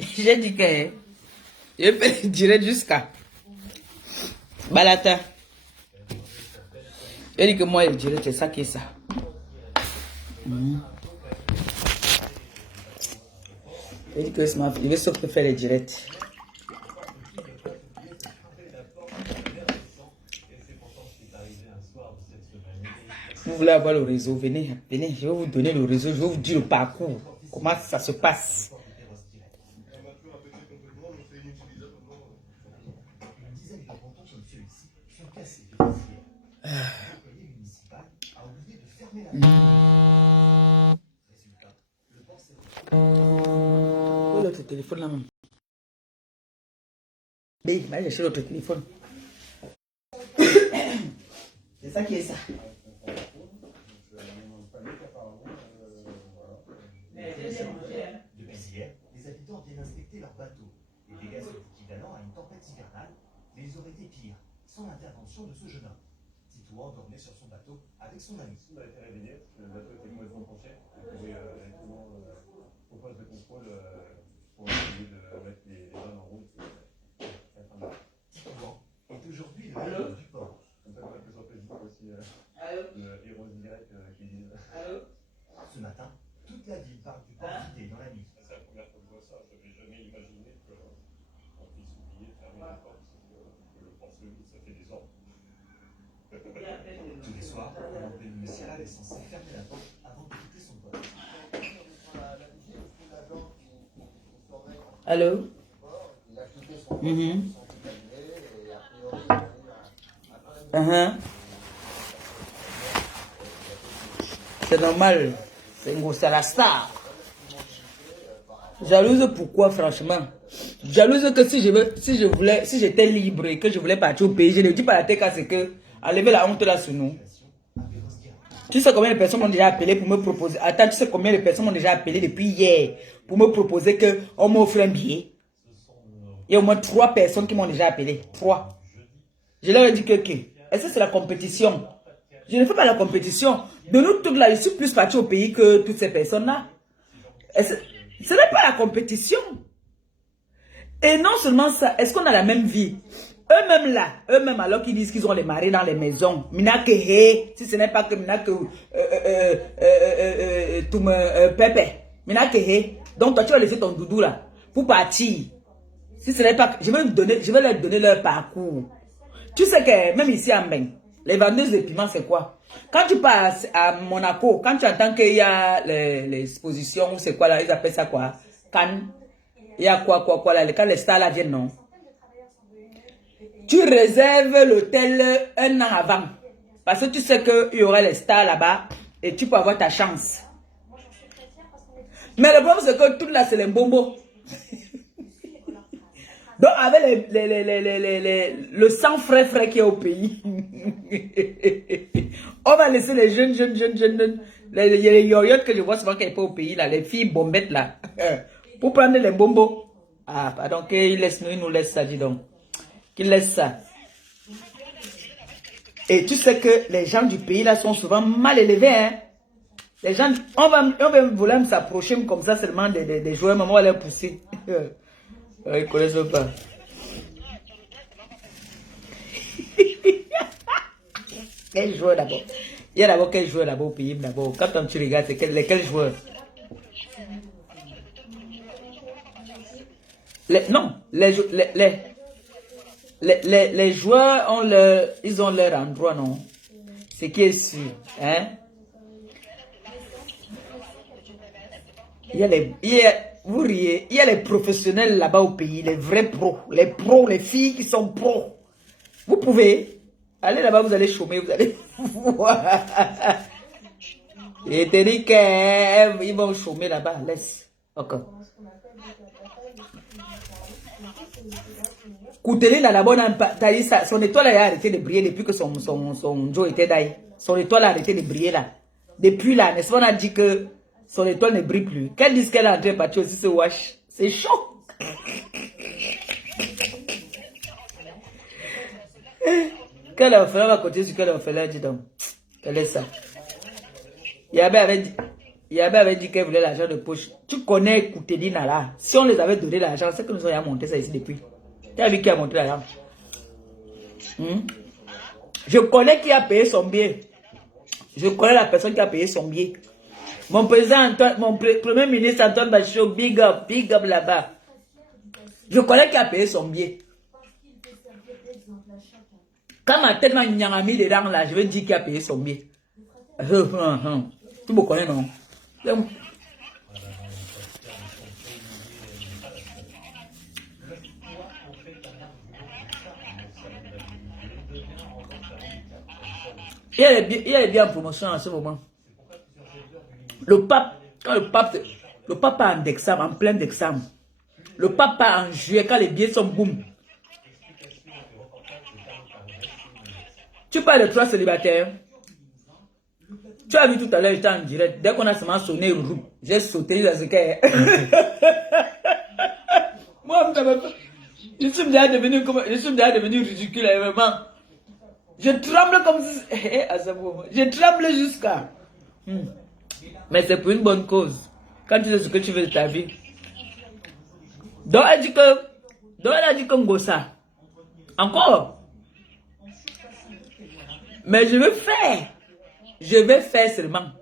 J'ai dit que je peux direct jusqu'à Balata. J'ai dit que moi, je dirais c'est ça qui est ça. J'ai dit que je vais sauf faire les directs. Vous voulez avoir le réseau, venez, venez, je vais vous donner le réseau, je vais vous dire le parcours, comment ça se passe. Où est l'autre téléphone là même? Bé, va chercher l'autre téléphone. C'est ça qui est ça. Depuis hier, les habitants viennent inspecter leur bateau. Les dégâts sont équivalents à une tempête hivernale, mais ils auraient été pires, sans l'intervention de ce jeune homme. Titouan dormait sur son bateau avec son ami. On a été réveillé parce que le bateau était complètement penché. On pouvait directement au poste de contrôle pour essayer de mettre les hommes en route. Titouan est aujourd'hui le héros du port. Comme ça, on a pu sur Facebook aussi le héros direct qui dit. Ce matin, toute la ville parle du port vidé dans la nuit. C'est la première fois que je vois ça. Je n'avais jamais imaginé qu'on puisse oublier de fermer les portes parce que le port se vide, ça fait des ordres. Tous les soirs, l'employé Sierra est censé fermer la porte avant de quitter son poste. Allô? C'est normal. C'est la star. Jalouse pourquoi, franchement? Jalouse que si j'étais libre et que je voulais partir au pays, je ne dis pas la tête à ce que enlever la honte là sur nous. Tu sais combien de personnes m'ont déjà appelé pour me proposer. Attends, tu sais combien de personnes m'ont déjà appelé depuis hier pour me proposer qu'on m'offre un billet. Il y a au moins 3 personnes qui m'ont déjà appelé. 3. Je leur ai dit que est-ce que c'est la compétition? Je ne fais pas la compétition. De nous toutes là, je suis plus parti au pays que toutes ces personnes-là. Ce n'est pas la compétition. Et non seulement ça, est-ce qu'on a la même vie? Eux-mêmes là, eux-mêmes alors qu'ils disent qu'ils ont les maris dans les maisons. Mina que si ce n'est pas que mina que Pepe. Mina que donc toi tu vas laisser ton doudou là pour partir. Si ce n'est pas, je vais leur donner leur parcours. Tu sais que même ici à Mbeng, les vendeuses de piments c'est quoi? Quand tu passes à Monaco, quand tu entends qu'il y a l'exposition, c'est quoi là, ils appellent ça quoi? Cannes. Il y a quoi là, quand les stars là viennent, non? Tu réserves l'hôtel un an avant. Parce que tu sais qu'il y aura les stars là-bas et tu peux avoir ta chance. Mais le problème c'est que tout là c'est les bonbons. Donc avec le sang frais qui est au pays, on va laisser les jeunes, les yoyotes que je vois souvent qui n'est pas au pays là, les filles bombettes là, pour prendre les bonbons. Ah pardon, qu'ils nous laissent ça, dis donc. Qu'ils laissent ça. Et tu sais que les gens du pays là sont souvent mal élevés, hein. Les gens, on va vouloir s'approcher comme ça seulement des joueurs, mais on va les pousser. Ils ne connaissent pas. Quel joueur d'abord? Il y a d'abord quel joueur d'abord au pays d'abord. Quand tu regardes, c'est quel joueur? Non, les joueurs ont ils ont leur endroit, non? Ce qui est sûr, hein? Vous riez, il y a les professionnels là-bas au pays, les vrais pros, les filles qui sont pros. Vous pouvez aller là-bas, vous allez chômer, vous allez voir. Et te dis qu'ils vont chômer là-bas, laisse. Ok. Kouteli là d'abord, son étoile a arrêté de briller depuis que son Joe était d'ailleurs. Son étoile a arrêté de briller là. Depuis là, n'est-ce pas, on a dit que son étoile ne brille plus. Qu'elle dise qu'elle est en train de partir aussi, c'est wash. C'est chaud. Quel orphelin va continuer sur quel orphelin, dis donc. Quel est ça? Yabé Yabé avait dit qu'elle voulait l'argent de poche. Tu connais Koutédina là. Si on les avait donné l'argent, c'est que nous avons monté ça ici depuis. Tu as vu qui a monté l'argent? Je connais qui a payé son billet. Je connais la personne qui a payé son billet. Mon président Antoine, mon premier ministre Antoine Bachot, big up là-bas. Je connais qui a payé son billet. Quand ma tête m'a mis dedans là, je vais dire qui a payé son billet. Tu me connais, non? Il est bien en promotion en ce moment. Le pape, quand le pape a en examen, en plein d'examen. Le pape a en juillet, quand les billets sont boum. Tu parles de 3 célibataires. Tu as vu tout à l'heure, j'étais en direct. Dès qu'on a seulement sonné, j'ai sauté dans ce cas. Moi, je suis déjà devenu ridicule, vraiment. Je tremble comme si... Je tremble jusqu'à... Mais c'est pour une bonne cause. Quand tu sais ce que tu veux de ta vie. Donc elle a dit que Ngossa. Encore. Mais je vais faire. Je vais faire seulement.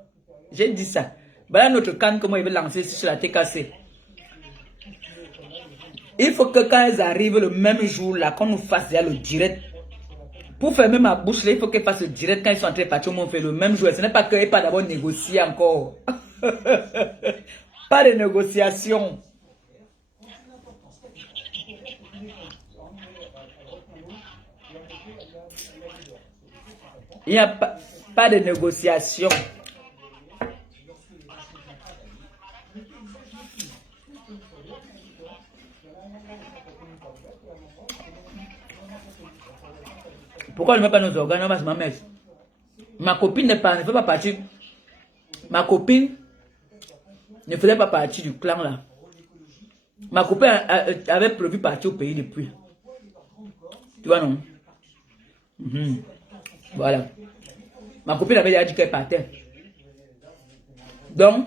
J'ai dit ça. Voilà notre canne, comment il veut lancer sur la TKC. Il faut que quand elles arrivent le même jour là, qu'on nous fasse déjà le direct. Pour fermer ma bouche là, il faut qu'elles fassent le direct quand ils sont en train de partir. On fait le même jour. Ce n'est pas qu'elles pas d'abord négocier encore. Pas de négociation. Il n'y a pas de négociation. Pourquoi ne met pas nos organes? On va se mettre. Ma copine ne fait pas partie. Ma copine ne faisait pas partie du clan là. Ma copine avait prévu partir au pays depuis. Tu vois non? Voilà. Ma copine avait déjà dit qu'elle partait. Donc,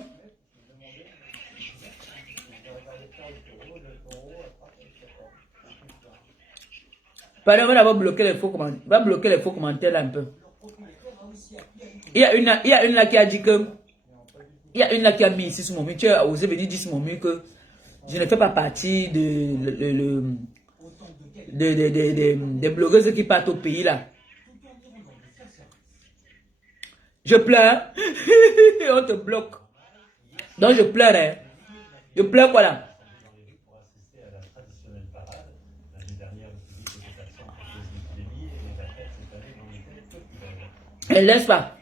pardon, on va d'abord bloquer les faux commentaires. Va bloquer les faux commentaires là un peu. Il y a une là qui a dit que... Il y a une là qui a mis ici sur mon mur. Tu as osé venir dire sur mon mur que je ne fais pas partie des blogueuses qui partent au pays là. Je pleure. On te bloque. Donc je pleure. Hein. Je pleure quoi là? Elle laisse pas.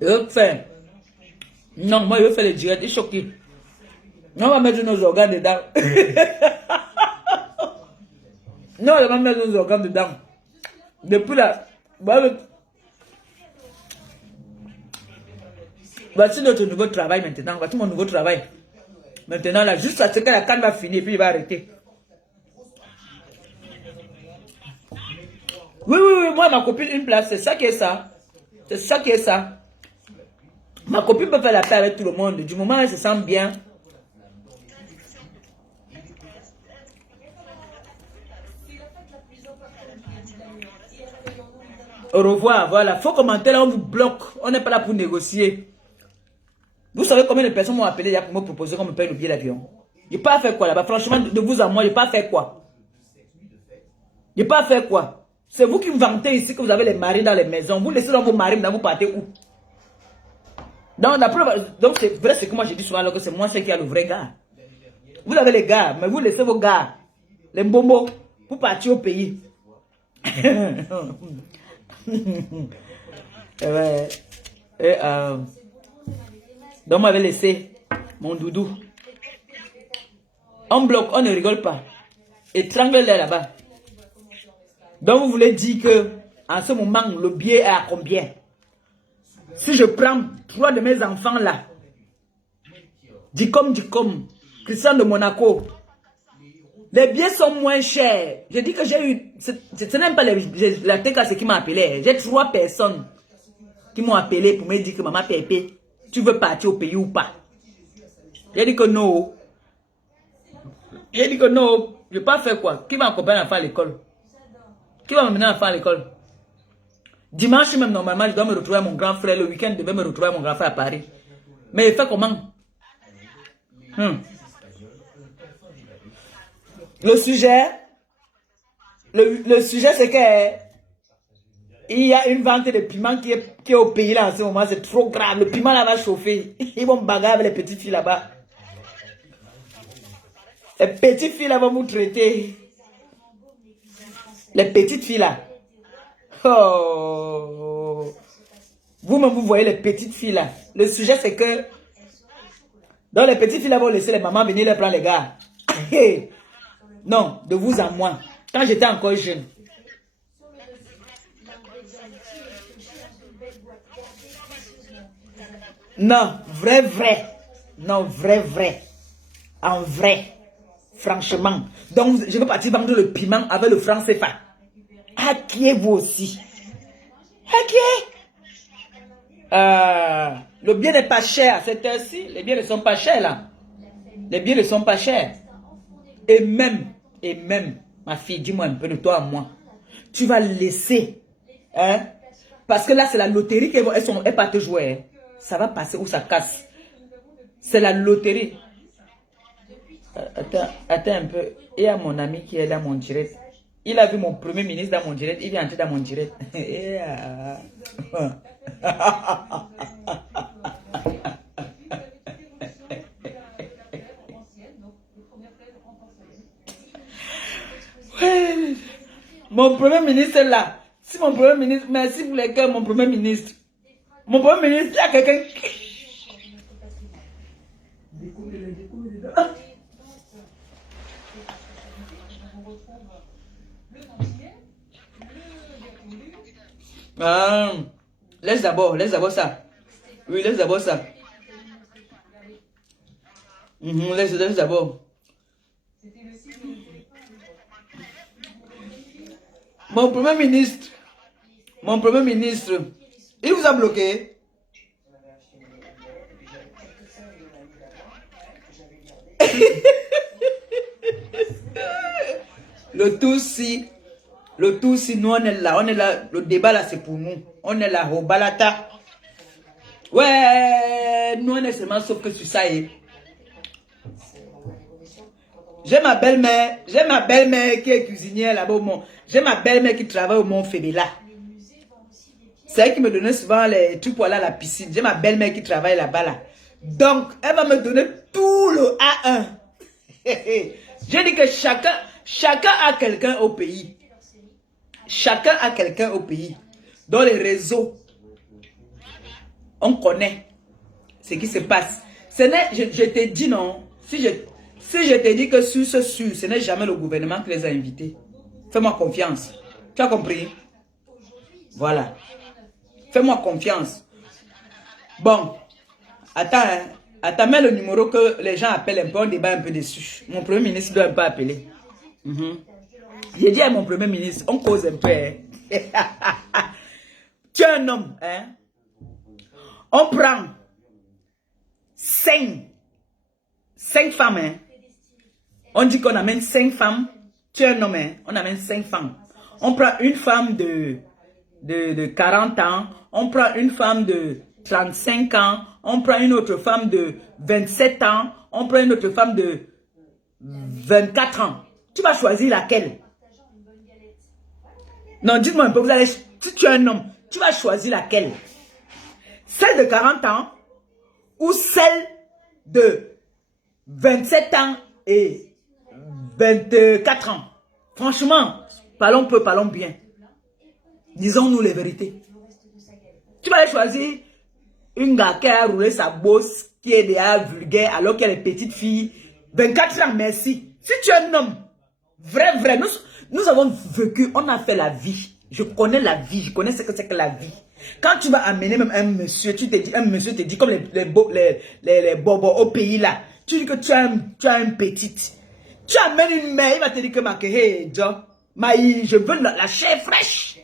Je veux faire. Non, moi je veux faire le direct. Il est choqué. On va mettre nos organes dedans. Non, on va mettre nos organes dedans. Depuis là. Voici notre nouveau travail maintenant. Voici mon nouveau travail. Maintenant là, juste à ce que la canne va finir, puis il va arrêter. Oui, moi, ma copine, une place, c'est ça qui est ça. C'est ça qui est ça. Ma copine peut faire la paix avec tout le monde. Du moment où elle se sent bien. Au revoir, voilà. Faut commenter là, on vous bloque. On n'est pas là pour négocier. Vous savez combien de personnes m'ont appelé pour me proposer qu'on me paye le billet d'avion? Je n'ai pas fait quoi là-bas. Franchement, de vous à moi, je n'ai pas fait quoi. Je n'ai pas fait quoi. C'est vous qui me vantez ici que vous avez les maris dans les maisons. Vous laissez dans vos maris, vous partez où? Donc c'est vrai ce que moi j'ai dit souvent alors que c'est moi qui a le vrai gars. Vous avez les gars, mais vous laissez vos gars, les mbombo, pour partir au pays. Donc m'avait laissé mon doudou. On bloque, on ne rigole pas. Étrangle-les là-bas. Donc vous voulez dire que en ce moment le billet est à combien? Si je prends 3 de mes enfants là, Dicom, Christian de Monaco, les billets sont moins chers. Je dis que j'ai eu, ce n'est même pas la TKC qui m'a appelé. J'ai 3 personnes. qui m'ont appelé pour me dire que maman Pépé, tu veux partir au pays ou pas? J'ai dit que non. J'ai dit que non. Je ne vais pas faire quoi? Qui va m'accompagner l'enfant à l'école? Qui va m'amener l'enfant à l'école? Dimanche même, normalement, je dois me retrouver à mon grand frère. Le week-end, je vais me retrouver à mon grand frère à Paris. Mais il fait comment? Le sujet, le sujet, c'est que il y a une vente de piment qui est au pays là en ce moment. C'est trop grave. Le piment là va chauffer. Ils vont bagarrer avec les petites filles là-bas. Les petites filles là vont vous traiter. Les petites filles là. Oh. Vous-même, vous voyez les petites filles là. Le sujet, c'est que donc les petites filles là vont laisser les mamans venir les prendre les gars. Non, de vous à moi. Quand j'étais encore jeune. Non, vrai. Non, vrai. En vrai. Franchement. Donc, je vais partir vendre le piment avec le franc CFA. Hackez-vous aussi. Hackez. Le bien n'est pas cher à cette heure-ci. Les biens ne sont pas chers là. Les biens ne sont pas chers. Et même, ma fille, dis-moi un peu de toi à moi. Tu vas laisser. Hein? Parce que là, c'est la loterie qu'elles partent jouer. Hein? Ça va passer ou ça casse. C'est la loterie. Attends un peu. Il y a mon ami qui est dans mon direct. Il a vu mon premier ministre dans mon direct. Il vient entrer dans mon direct. Mon premier ministre est là. Si mon premier ministre, merci pour les cœurs, mon premier ministre. Mon premier ministre, il y a quelqu'un qui... Laisse d'abord ça. Oui, laisse d'abord ça. Laisse d'abord. Mon premier ministre, il vous a bloqué. Le tout si, nous on est là, le débat là c'est pour nous. On est là au balata. Ouais, nous on est seulement sauf que sur ça y J'ai ma belle-mère qui est cuisinière là-bas au Mont. J'ai ma belle-mère qui travaille au Mont Fébéla. C'est elle qui me donnait souvent les trucs pour aller à la piscine. J'ai ma belle-mère qui travaille là-bas là. Donc, elle va me donner tout le A1. J'ai dit que chacun a quelqu'un au pays. Chacun a quelqu'un au pays. Dans les réseaux, on connaît ce qui se passe. Je te dis non. Si je te dis que sur ce n'est jamais le gouvernement qui les a invités. Fais-moi confiance. Tu as compris? Voilà. Fais-moi confiance. Bon. Attends, hein. Attends, mets le numéro que les gens appellent un peu, on débat un peu dessus. Mon premier ministre doit un peu appeler. J'ai dit à mon premier ministre, on cause un peu. Hein. Tu es un homme. Hein? On prend 5 femmes. Hein? On dit qu'on amène 5 femmes. Tu es un homme. Hein? On amène 5 femmes. On prend une femme de 40 ans. On prend une femme de 35 ans. On prend une autre femme de 27 ans. On prend une autre femme de 24 ans. Tu vas choisir laquelle? Non, dites-moi un peu. Si tu es un homme, tu vas choisir laquelle? Celle de 40 ans ou celle de 27 ans et 24 ans? Franchement, parlons peu, parlons bien. Disons-nous les vérités. Tu vas aller choisir une gars qui a roulé sa bosse, qui est déjà vulgaire, alors qu'elle est petite fille. 24 ans, merci. Si tu es un homme, vrai, nous avons vécu, on a fait la vie. Je connais la vie, je connais ce que c'est que la vie. Quand tu vas amener même un monsieur, un monsieur te dit, comme les bobos au pays là, tu dis que tu as une petite. Tu amènes une mère, il va te dire que hey, Joe, je veux la chair fraîche.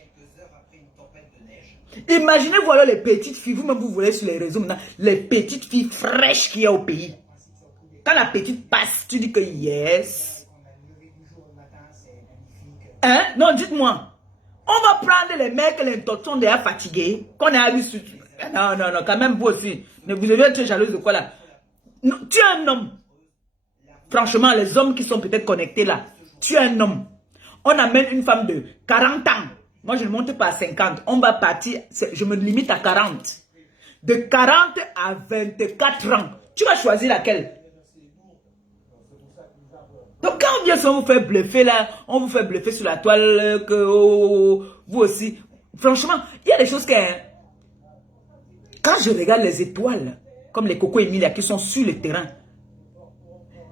Imaginez, voilà les petites filles, vous-même vous voulez sur les réseaux maintenant, les petites filles fraîches qu'il y a au pays. Quand la petite passe, tu dis que yes. Hein? Non, dites-moi. On va prendre les mecs, les tontons déjà fatigués, qu'on a vu sur... Non, non, non, quand même vous aussi. Mais vous devez être jalouse de quoi là? Non, tu es un homme. Franchement, les hommes qui sont peut-être connectés là, tu es un homme. On amène une femme de 40 ans. Moi, je ne monte pas à 50. On va partir, je me limite à 40. De 40 à 24 ans. Tu vas choisir laquelle? Donc, quand on vient on vous fait bluffer là, on vous fait bluffer sur la toile, que vous aussi. Franchement, il y a des choses que... Quand je regarde les étoiles, comme les Coco Emilia qui sont sur le terrain,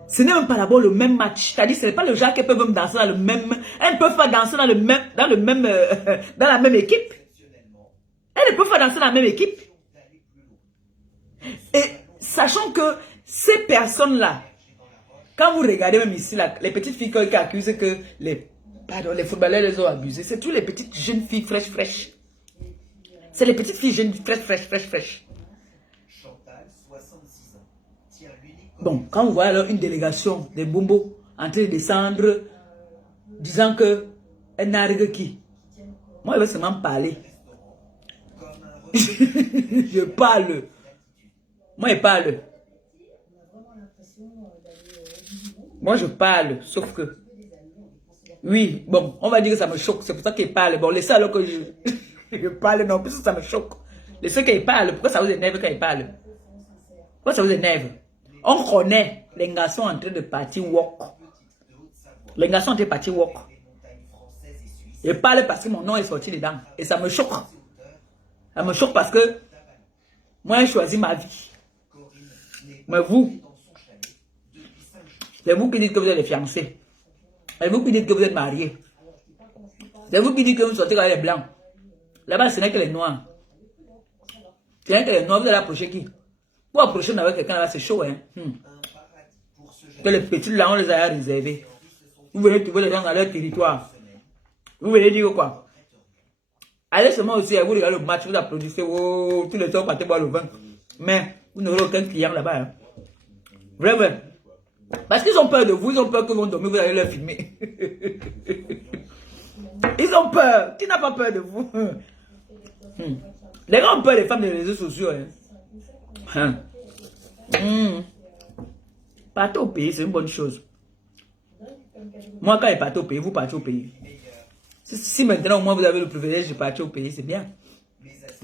ce n'est même pas d'abord le même match. C'est-à-dire, ce n'est pas le genre qui peuvent même danser dans le même... Elles ne peuvent pas danser dans dans la même équipe. Elles ne peuvent pas danser dans la même équipe. Et sachant que ces personnes-là, quand vous regardez même ici, là, les petites filles qui accusent que les footballeurs les ont abusés, c'est toutes les petites jeunes filles fraîches. C'est les petites filles jeunes fraîches. Bon, quand vous voyez alors une délégation des bombos en train de descendre, disant que elle n'arrive qui, moi je vais seulement parler. Je parle. Moi je parle. Moi je parle, sauf que... Oui, bon, on va dire que ça me choque, c'est pour ça qu'il parle. Bon, laissez alors que je parle, non, parce que ça me choque. Laissez qu'il parle, pourquoi ça vous énerve quand il parle? Pourquoi ça vous énerve? On connaît les garçons en train de partir walk. Les garçons en train de partir walk. Je parle parce que mon nom est sorti dedans. Et ça me choque. Ça me choque parce que moi, j'ai choisi ma vie. Mais vous, c'est vous qui dites que vous êtes les fiancés. C'est vous qui dites que vous êtes mariés. C'est vous qui dites que vous sortez avec les blancs. Là-bas, ce n'est que les noirs. Ce n'est que les noirs, vous allez approcher qui? Pour approcher avec quelqu'un là, c'est chaud, hein. Que les petits là, on les a réservés. Vous venez trouver les gens dans leur territoire. Vous venez dire quoi? Allez seulement aussi, vous regardez le match, vous applaudissez, oh, tous les gens partez boire le vin. Mais vous n'aurez aucun client là-bas. Hein. Vrai. Parce qu'ils ont peur de vous, ils ont peur que vous dormez, vous allez leur filmer. Ils ont peur. Qui n'a pas peur de vous? Les gens ont peur des femmes des réseaux sociaux. Hein. Partez au pays, c'est une bonne chose. Moi, quand je partez au pays, vous partez au pays. Si maintenant, au moins, vous avez le privilège de partir au pays, c'est bien.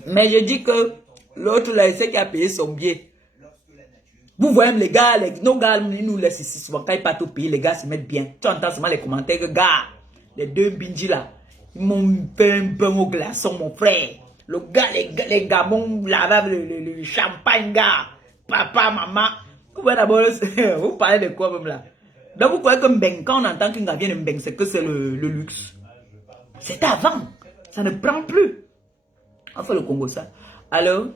Mais je dis que l'autre, là, il sait qu'il a payé son billet. Vous voyez, les gars, nos gars, ils nous laissent ici. Souvent, quand ils partent au pays, les gars se mettent bien. Tu entends seulement les commentaires que, gars, les deux bindis là, ils m'ont fait un pain au glaçon, mon frère. Le gars, les gars m'ont lavé le champagne, gars. Papa, maman. Vous voyez d'abord, vous parlez de quoi même là? Donc, vous croyez que Mbeng, quand on entend qu'un gars vient de Mbeng, c'est que c'est le luxe. C'est avant. Ça ne prend plus. On fait le Congo, ça. Allô?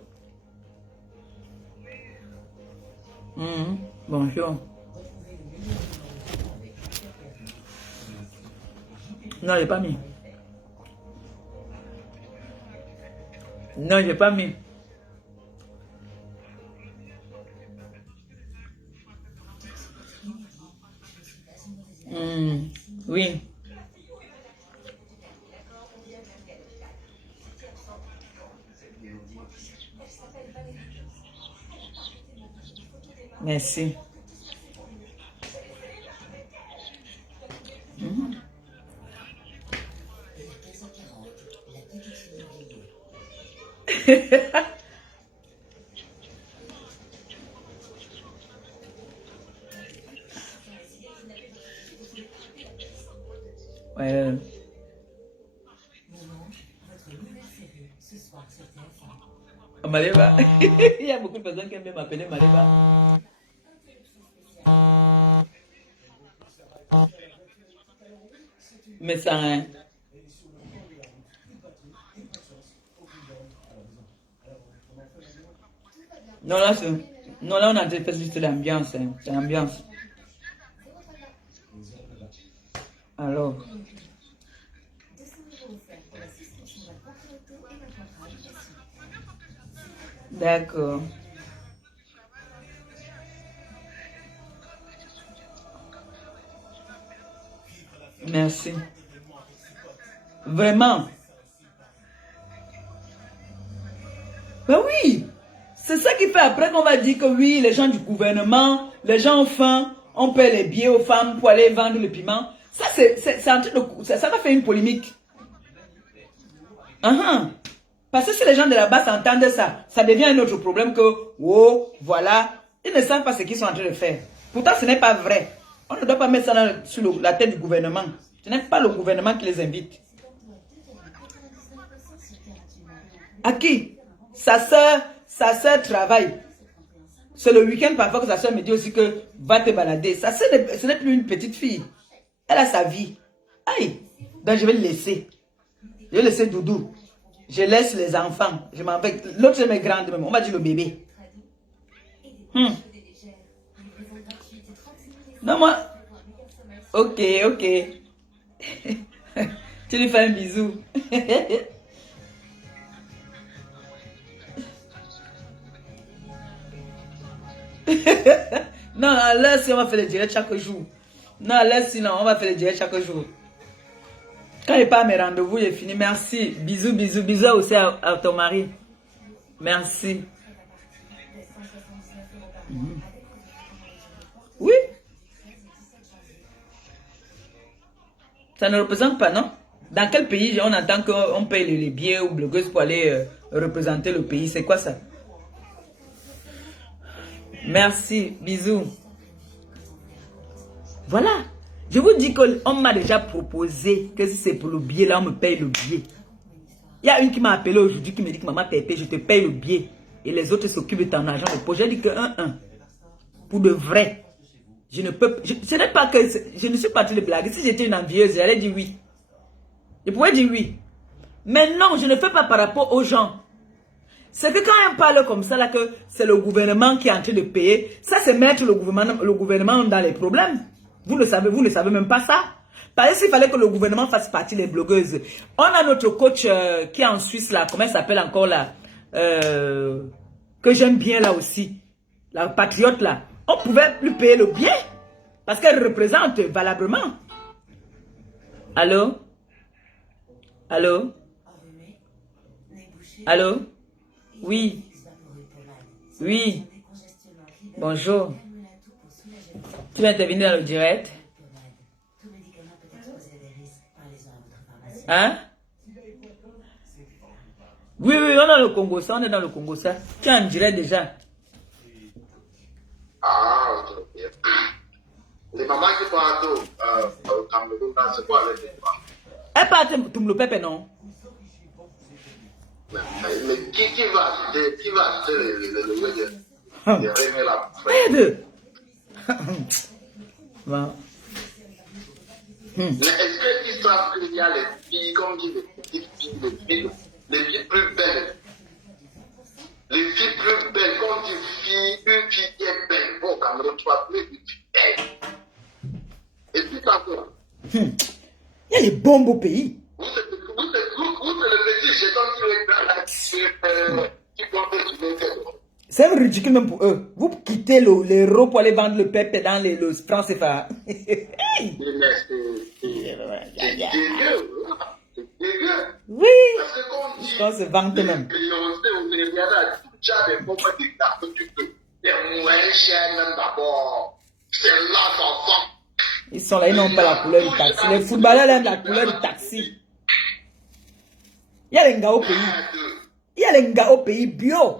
Bonjour. Non, j'ai pas mis. Non, j'ai pas mis. Oui. Merci. Ouais. Maleba. Il y a beaucoup de personnes qui aiment m'appeler Maleba. Mais ça, hein. Non, là, non, là, on a fait juste l'ambiance. Hein. C'est l'ambiance. Alors. D'accord. Merci. Vraiment. Ben oui. C'est ça qui fait après qu'on va dire que oui, les gens du gouvernement, les gens ont faim, on paie les billets aux femmes pour aller vendre le piment. Ça, ça va faire une polémique. Parce que si les gens de là-bas entendent ça, ça devient un autre problème que, oh, voilà, ils ne savent pas ce qu'ils sont en train de faire. Pourtant, ce n'est pas vrai. On ne doit pas mettre ça sur la tête du gouvernement. Ce n'est pas le gouvernement qui les invite. À qui? Sa soeur travaille. C'est le week-end parfois que sa soeur me dit aussi que va te balader. Sa soeur, ce n'est plus une petite fille. Elle a sa vie. Aïe. Donc je vais le laisser. Je vais laisser Doudou. Je laisse les enfants. Je m'en vais. L'autre est grande même. On va dire le bébé. Non, moi. Ok. Tu lui fais un bisou. Non, là, si on va faire le direct chaque jour. Non, là, sinon, on va faire le direct chaque jour. Quand il part à mes rendez-vous, j'ai fini. Merci. Bisous aussi à ton mari. Merci. Oui. Ça ne représente pas, non? Dans quel pays on entend qu'on paye les billets ou blogueuses pour aller représenter le pays? C'est quoi ça? Merci. Bisous. Voilà. Je vous dis qu'on m'a déjà proposé que si c'est pour le billet, là, on me paye le billet. Il y a une qui m'a appelé aujourd'hui qui me dit que maman Pépé, je te paye le billet. Et les autres s'occupent de ton argent. J'ai dit que 1-1. Pour de vrai. Je ne peux pas. Ce n'est pas que. Je ne suis pas en train de blaguer. Si j'étais une envieuse, j'allais dire oui. Je pourrais dire oui. Mais non, je ne fais pas par rapport aux gens. C'est que quand on parle comme ça, là, que c'est le gouvernement qui est en train de payer, ça c'est mettre le gouvernement dans les problèmes. Vous ne savez même pas ça. Parce que s'il fallait que le gouvernement fasse partie des blogueuses. On a notre coach qui est en Suisse, là, comment elle s'appelle encore là, que j'aime bien là aussi, la patriote là. On pouvait lui payer le bien, parce qu'elle représente valablement. Allô? Allô? Allô? Oui. Oui. Bonjour. Tu vas intervenir dans le direct? Hein? Oui, on est dans le Congo, ça, on est dans le Congo, ça. Tu es en direct déjà. Ah, ok. Les mamans qui partent au Cameroun, c'est quoi les débat? Elle part tout le pépé, non? Mais qui va acheter le René là? Bon. Mais est-ce qu'ils savent qu'il y a les filles comme dit les petites filles, les filles plus belles? Les filles plus belles, comme une fille qui est belle. Bon, Cameroun, tu vas plus une fille belle. Et puis encore. Il y a les bombes au pays. Vous, c'est le petit jeton qui compte sur les têtes. C'est ridicule même pour eux. Vous quittez l'euro pour aller vendre le pépé dans le franc CFA. C'est dégueu. C'est dégueu. Oui. Parce que comme dit, Je pense que c'est vente même. Ils sont là, ils n'ont pas la couleur du taxi. Les footballeurs aiment la couleur du taxi. Il y a les gars au pays. Il y a les gars au pays bio.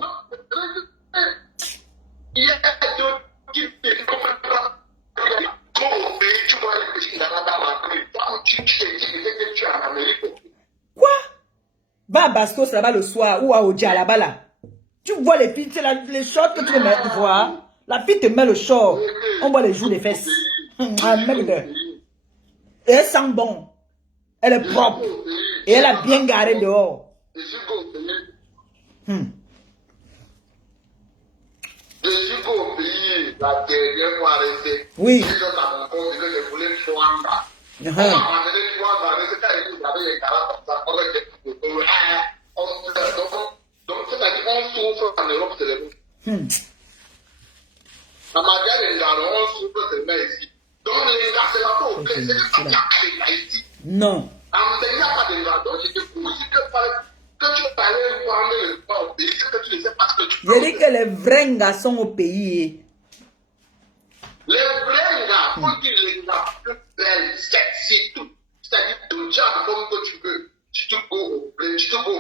Quoi? Va à Bastos là-bas le soir ou à Odia là-bas là. Tu vois les filles, c'est les shorts que tu veux mettre, tu vois. La fille te met le short. On voit les joues des fesses. Et elle sent bon. Elle est propre. Et elle a bien garé dehors. Je suis qu'au pays, la dernière fois arrêtée. Oui. Je suis dans mon compte que je voulais Chouanda. On m'a amené Chouanda, mais c'est quand il y avait les caras comme ça, on était donc c'est-à-dire on souffre en Europe, c'est les mots. La matière des Ngarons, on souffre seulement ici. Donc les Ngarons, c'est pas pour c'est pas qu'il y a ici. Non. Il n'y a pas de Ngarons. Donc je te poursuis que tu parlais voir le pas au pays, que tu ne sais pas ce que tu Je dis que les vrais garçons au pays. les vrais gars, faut dire les gars plus belles, sexy, tout. C'est-à-dire tout genre comme que tu veux. Tu te go au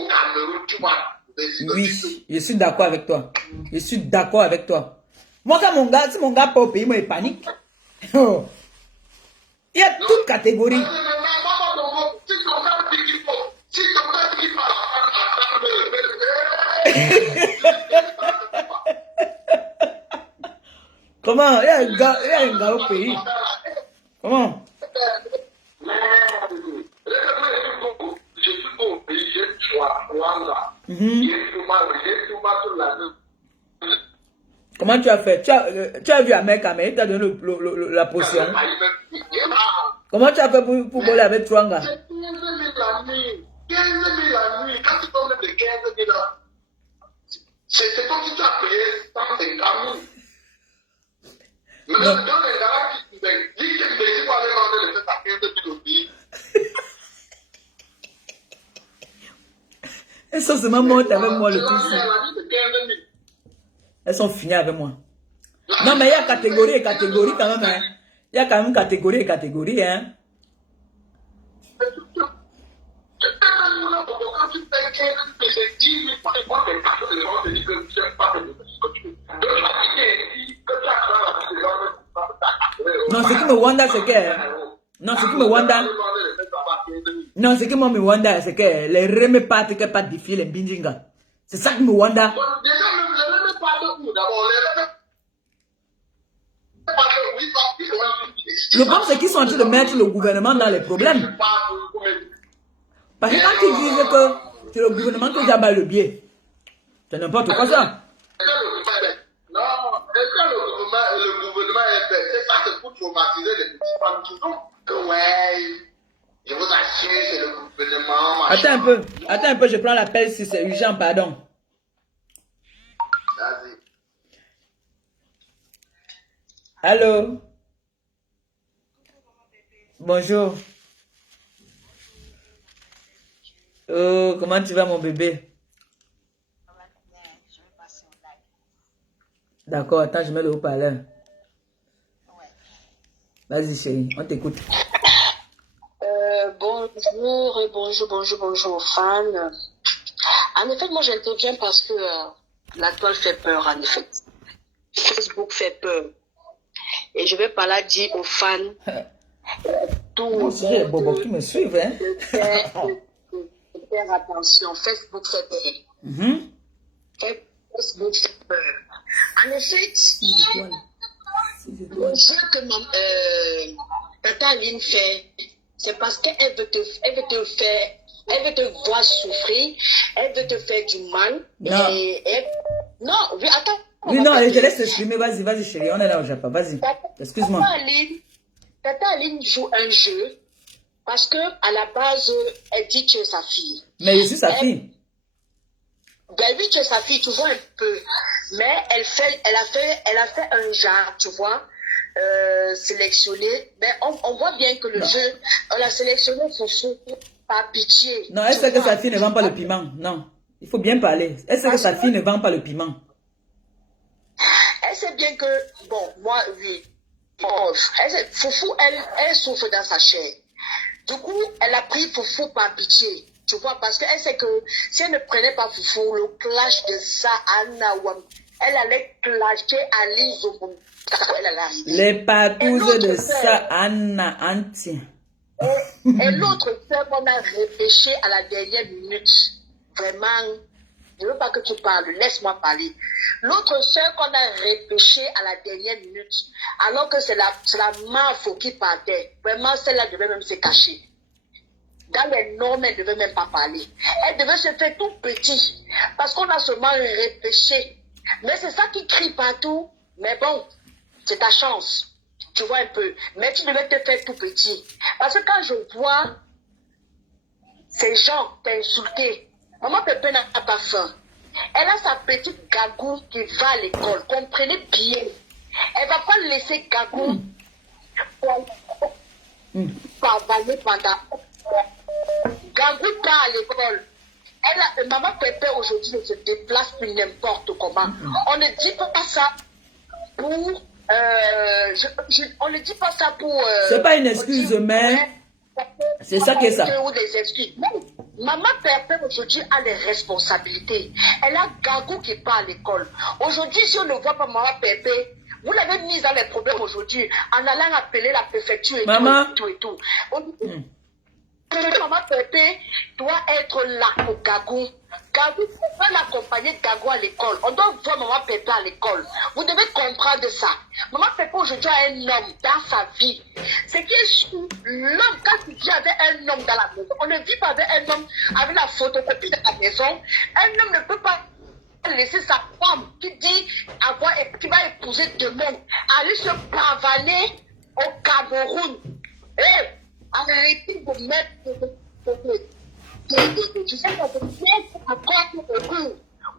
Cameroun, tu vois. Oui, je suis d'accord avec toi. Je suis d'accord avec toi. Moi, quand si mon gars pas au pays, moi, il panique. Oh. Il y a toute catégorie. Comment? Il y a un gars au pays. Comment? Je suis obligé de choisir. Comment tu as fait? Tu as vu Ahmed Kamel, il t'a donné la potion. Comment tu as fait pour voler avec Twanga? 15 000 la nuit. 15 000 la nuit. Quand tu tombes de 15 000 là, c'est comme si tu as payé 150 000. Mais dans les gars qui disent que tu vas aller vendre le fait à 15 000 au pays. Elles sont seulement mortes avec moi le plus. Elles sont finies avec moi. Non, mais il y a catégorie et catégorie quand même. Hein. Il y a quand même catégorie et catégorie. Hein. Non, ce qui me wonder, c'est que... Non, ce qui me wonder... Non, ce qui me wonder, c'est que les remets pas que pas de fil et bindinga. C'est ça qui me wonder. Le problème, c'est qu'ils sont en train de mettre le gouvernement dans les problèmes. Parce que quand ils disent que c'est le gouvernement qui abat le biais, c'est n'importe quoi ça. Non, est-ce que le gouvernement est fait? C'est ça, c'est pour traumatiser les petits femmes qui sont que ouais, je vous assure, c'est le gouvernement. Attends un peu, je prends l'appel si c'est urgent, pardon. Vas-y. Allô? Bonjour. Oh, comment tu vas mon bébé? D'accord, attends, je mets le haut-parleur. Vas-y chérie, on t'écoute. Bonjour aux fans. En effet, moi j'interviens parce que la toile fait peur, en effet. Facebook fait peur. Et je vais pas là dire aux fans Moi aussi, j'ai Bobo qui me suivent, hein. de faire attention. Facebook fait peur. Facebook fait peur. En effet, le jeu que Tata Aline fait, c'est parce qu'elle veut te voir souffrir, elle veut te faire du mal. Non. Non, oui, attends. Oui, non, je te laisse exprimer. Vas-y, chérie, on est là au Japon. Vas-y. Excuse-moi. Tata Aline joue un jeu parce que à la base, elle dit que tu es sa fille. Mais je suis sa fille. Ben oui, tu es sa fille, tu vois un peu. Mais elle a fait un genre, tu vois, sélectionné. Mais on voit bien que le jeu, on a sélectionné Foufou par pitié. Non, elle sait que sa fille ne vend pas le piment. Non, il faut bien parler. Elle sait que sa fille ne vend pas le piment. Elle sait bien que, bon, moi, oui. Foufou, elle souffre dans sa chair. Du coup, elle a pris Foufou par pitié. Tu vois, parce qu'elle sait que si elle ne prenait pas Foufou, le clash de ça, elle allait clasher Ali Zobon. Elle allait arriver. Les patouses de ça, Anna, Anti. Et l'autre sœur qu'on a repêché à la dernière minute, vraiment, je ne veux pas que tu parles, laisse-moi parler. L'autre sœur qu'on a repêchée à la dernière minute, alors que c'est la Mafo qui partait, vraiment celle-là devait même se cacher. Dans les normes, elle ne devait même pas parler. Elle devait se faire tout petit. Parce qu'on a seulement repêché. Mais c'est ça qui crie partout. Mais bon, c'est ta chance. Tu vois un peu. Mais tu devais te faire tout petit. Parce que quand je vois ces gens t'insulter, maman Pépé n'a pas faim. Elle a sa petite Gagou qui va à l'école. Comprenez bien. Elle ne va pas laisser Gagou pavaner pendant. Gagou part à l'école. Maman Pépé aujourd'hui ne se déplace plus n'importe comment. On ne dit pas ça pour... on ne dit pas ça pour... c'est pas une excuse, mais... C'est ça qui est ça. Ou des excuses. Non. Maman Pépé aujourd'hui a des responsabilités. Elle a Gagou qui part à l'école. Aujourd'hui, si on ne voit pas Maman Pépé, vous l'avez mise dans les problèmes aujourd'hui en allant appeler la préfecture et Maman. tout. Maman Pépé doit être là pour Gagou. Gagou, on va l'accompagner Gagou à l'école. On doit voir Maman Pépé à l'école. Vous devez comprendre ça. Maman Pépé aujourd'hui a un homme dans sa vie. Ce qui est sûr, l'homme, quand il vit avec un homme dans la maison, on ne vit pas avec un homme avec la photocopie de la maison. Un homme ne peut pas laisser sa femme qui dit qui va épouser demain, aller se pavaner au Cameroun. Arrêtez de mettre je sais que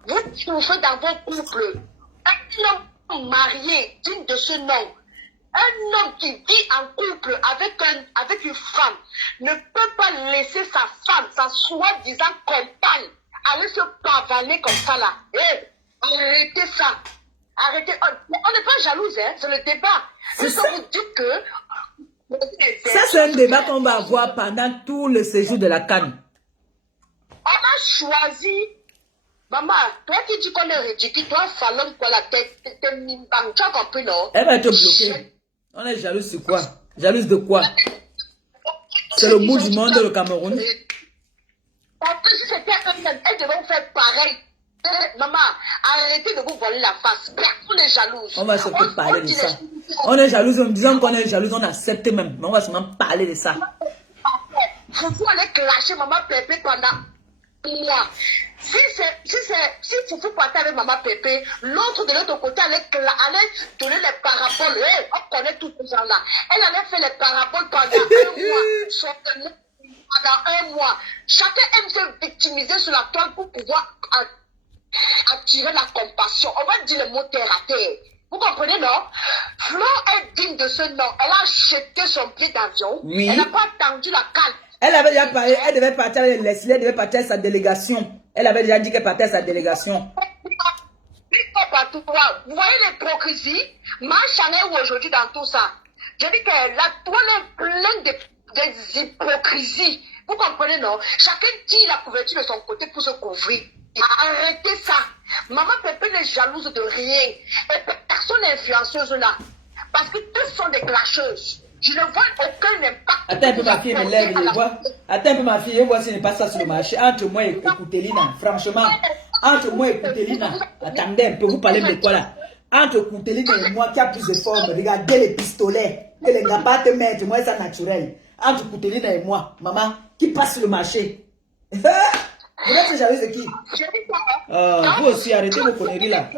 vous souffrez dans vos couples. Un homme marié, digne de ce nom, un homme qui vit en couple avec une femme, ne peut pas laisser sa femme, sa soi-disant compagne, aller se pavaner comme ça là. Arrêtez ça. Arrêtez. On n'est pas jalouse, hein, c'est le débat. C'est ça. Vous dites que... Ça, c'est un débat qu'on va avoir pendant tout le séjour de la CAN. On a choisi, maman, toi qui dis qu'on est ridicule, toi, salon, quoi, la tête, t'es mimbang, tu as compris, non? Elle va être bloquée. On est jalouse sur quoi? Jalouse de quoi? C'est le bout du monde, le Cameroun. Parce que si c'était eux-mêmes, elles devaient faire pareil. Maman, arrêtez de vous voler la face. Personne n'est jalouse. On va surtout parler de ça. On est jalouse, en disant qu'on est jalouse, on accepte même. Mais on va seulement parler de ça. Foufou allait clasher Maman Pépé pendant un mois. Si Foufou partait avec Maman Pépé, l'autre de l'autre côté allait donner les paraboles. On connaît tous ces gens-là. Elle allait faire les paraboles pendant un mois. Pendant un mois. Chacun aime se victimiser sur la toile pour pouvoir attirer la compassion. On va dire le mot terre à terre. Vous comprenez, non? Flo est digne de ce nom. Elle a acheté son billet d'avion. Oui. Elle n'a pas attendu la calme. Elle avait déjà parlé, elle devait partir avec Leslie, elle devait partir avec sa délégation. Elle avait déjà dit qu'elle partait avec sa délégation. Vous voyez l'hypocrisie? Ma Chanel aujourd'hui dans tout ça. Je dis que la toile est pleine des hypocrisies. Vous comprenez, non? Chacun tire la couverture de son côté pour se couvrir. Arrêtez ça. Maman Pépé n'est jalouse de rien. Et personne n'est influenceuse là. Parce que tous sont des clasheuses. Je ne vois aucun impact. Attends un peu, ma fille me lève, je vois. Attends un peu, ma fille, je vois si ce n'est pas ça sur le marché. Entre moi et Koutelina, franchement. Entre moi et Koutelina. Attendez un peu, vous parlez de quoi là? Entre Koutelina et moi, qui a plus de forme, regardez les pistolets. Que les gars pas te mettre, moi c'est naturel. Entre Koutelina et moi, maman, qui passe sur le marché. Vous êtes jalouse de qui? Vous aussi, arrêtez vos conneries là.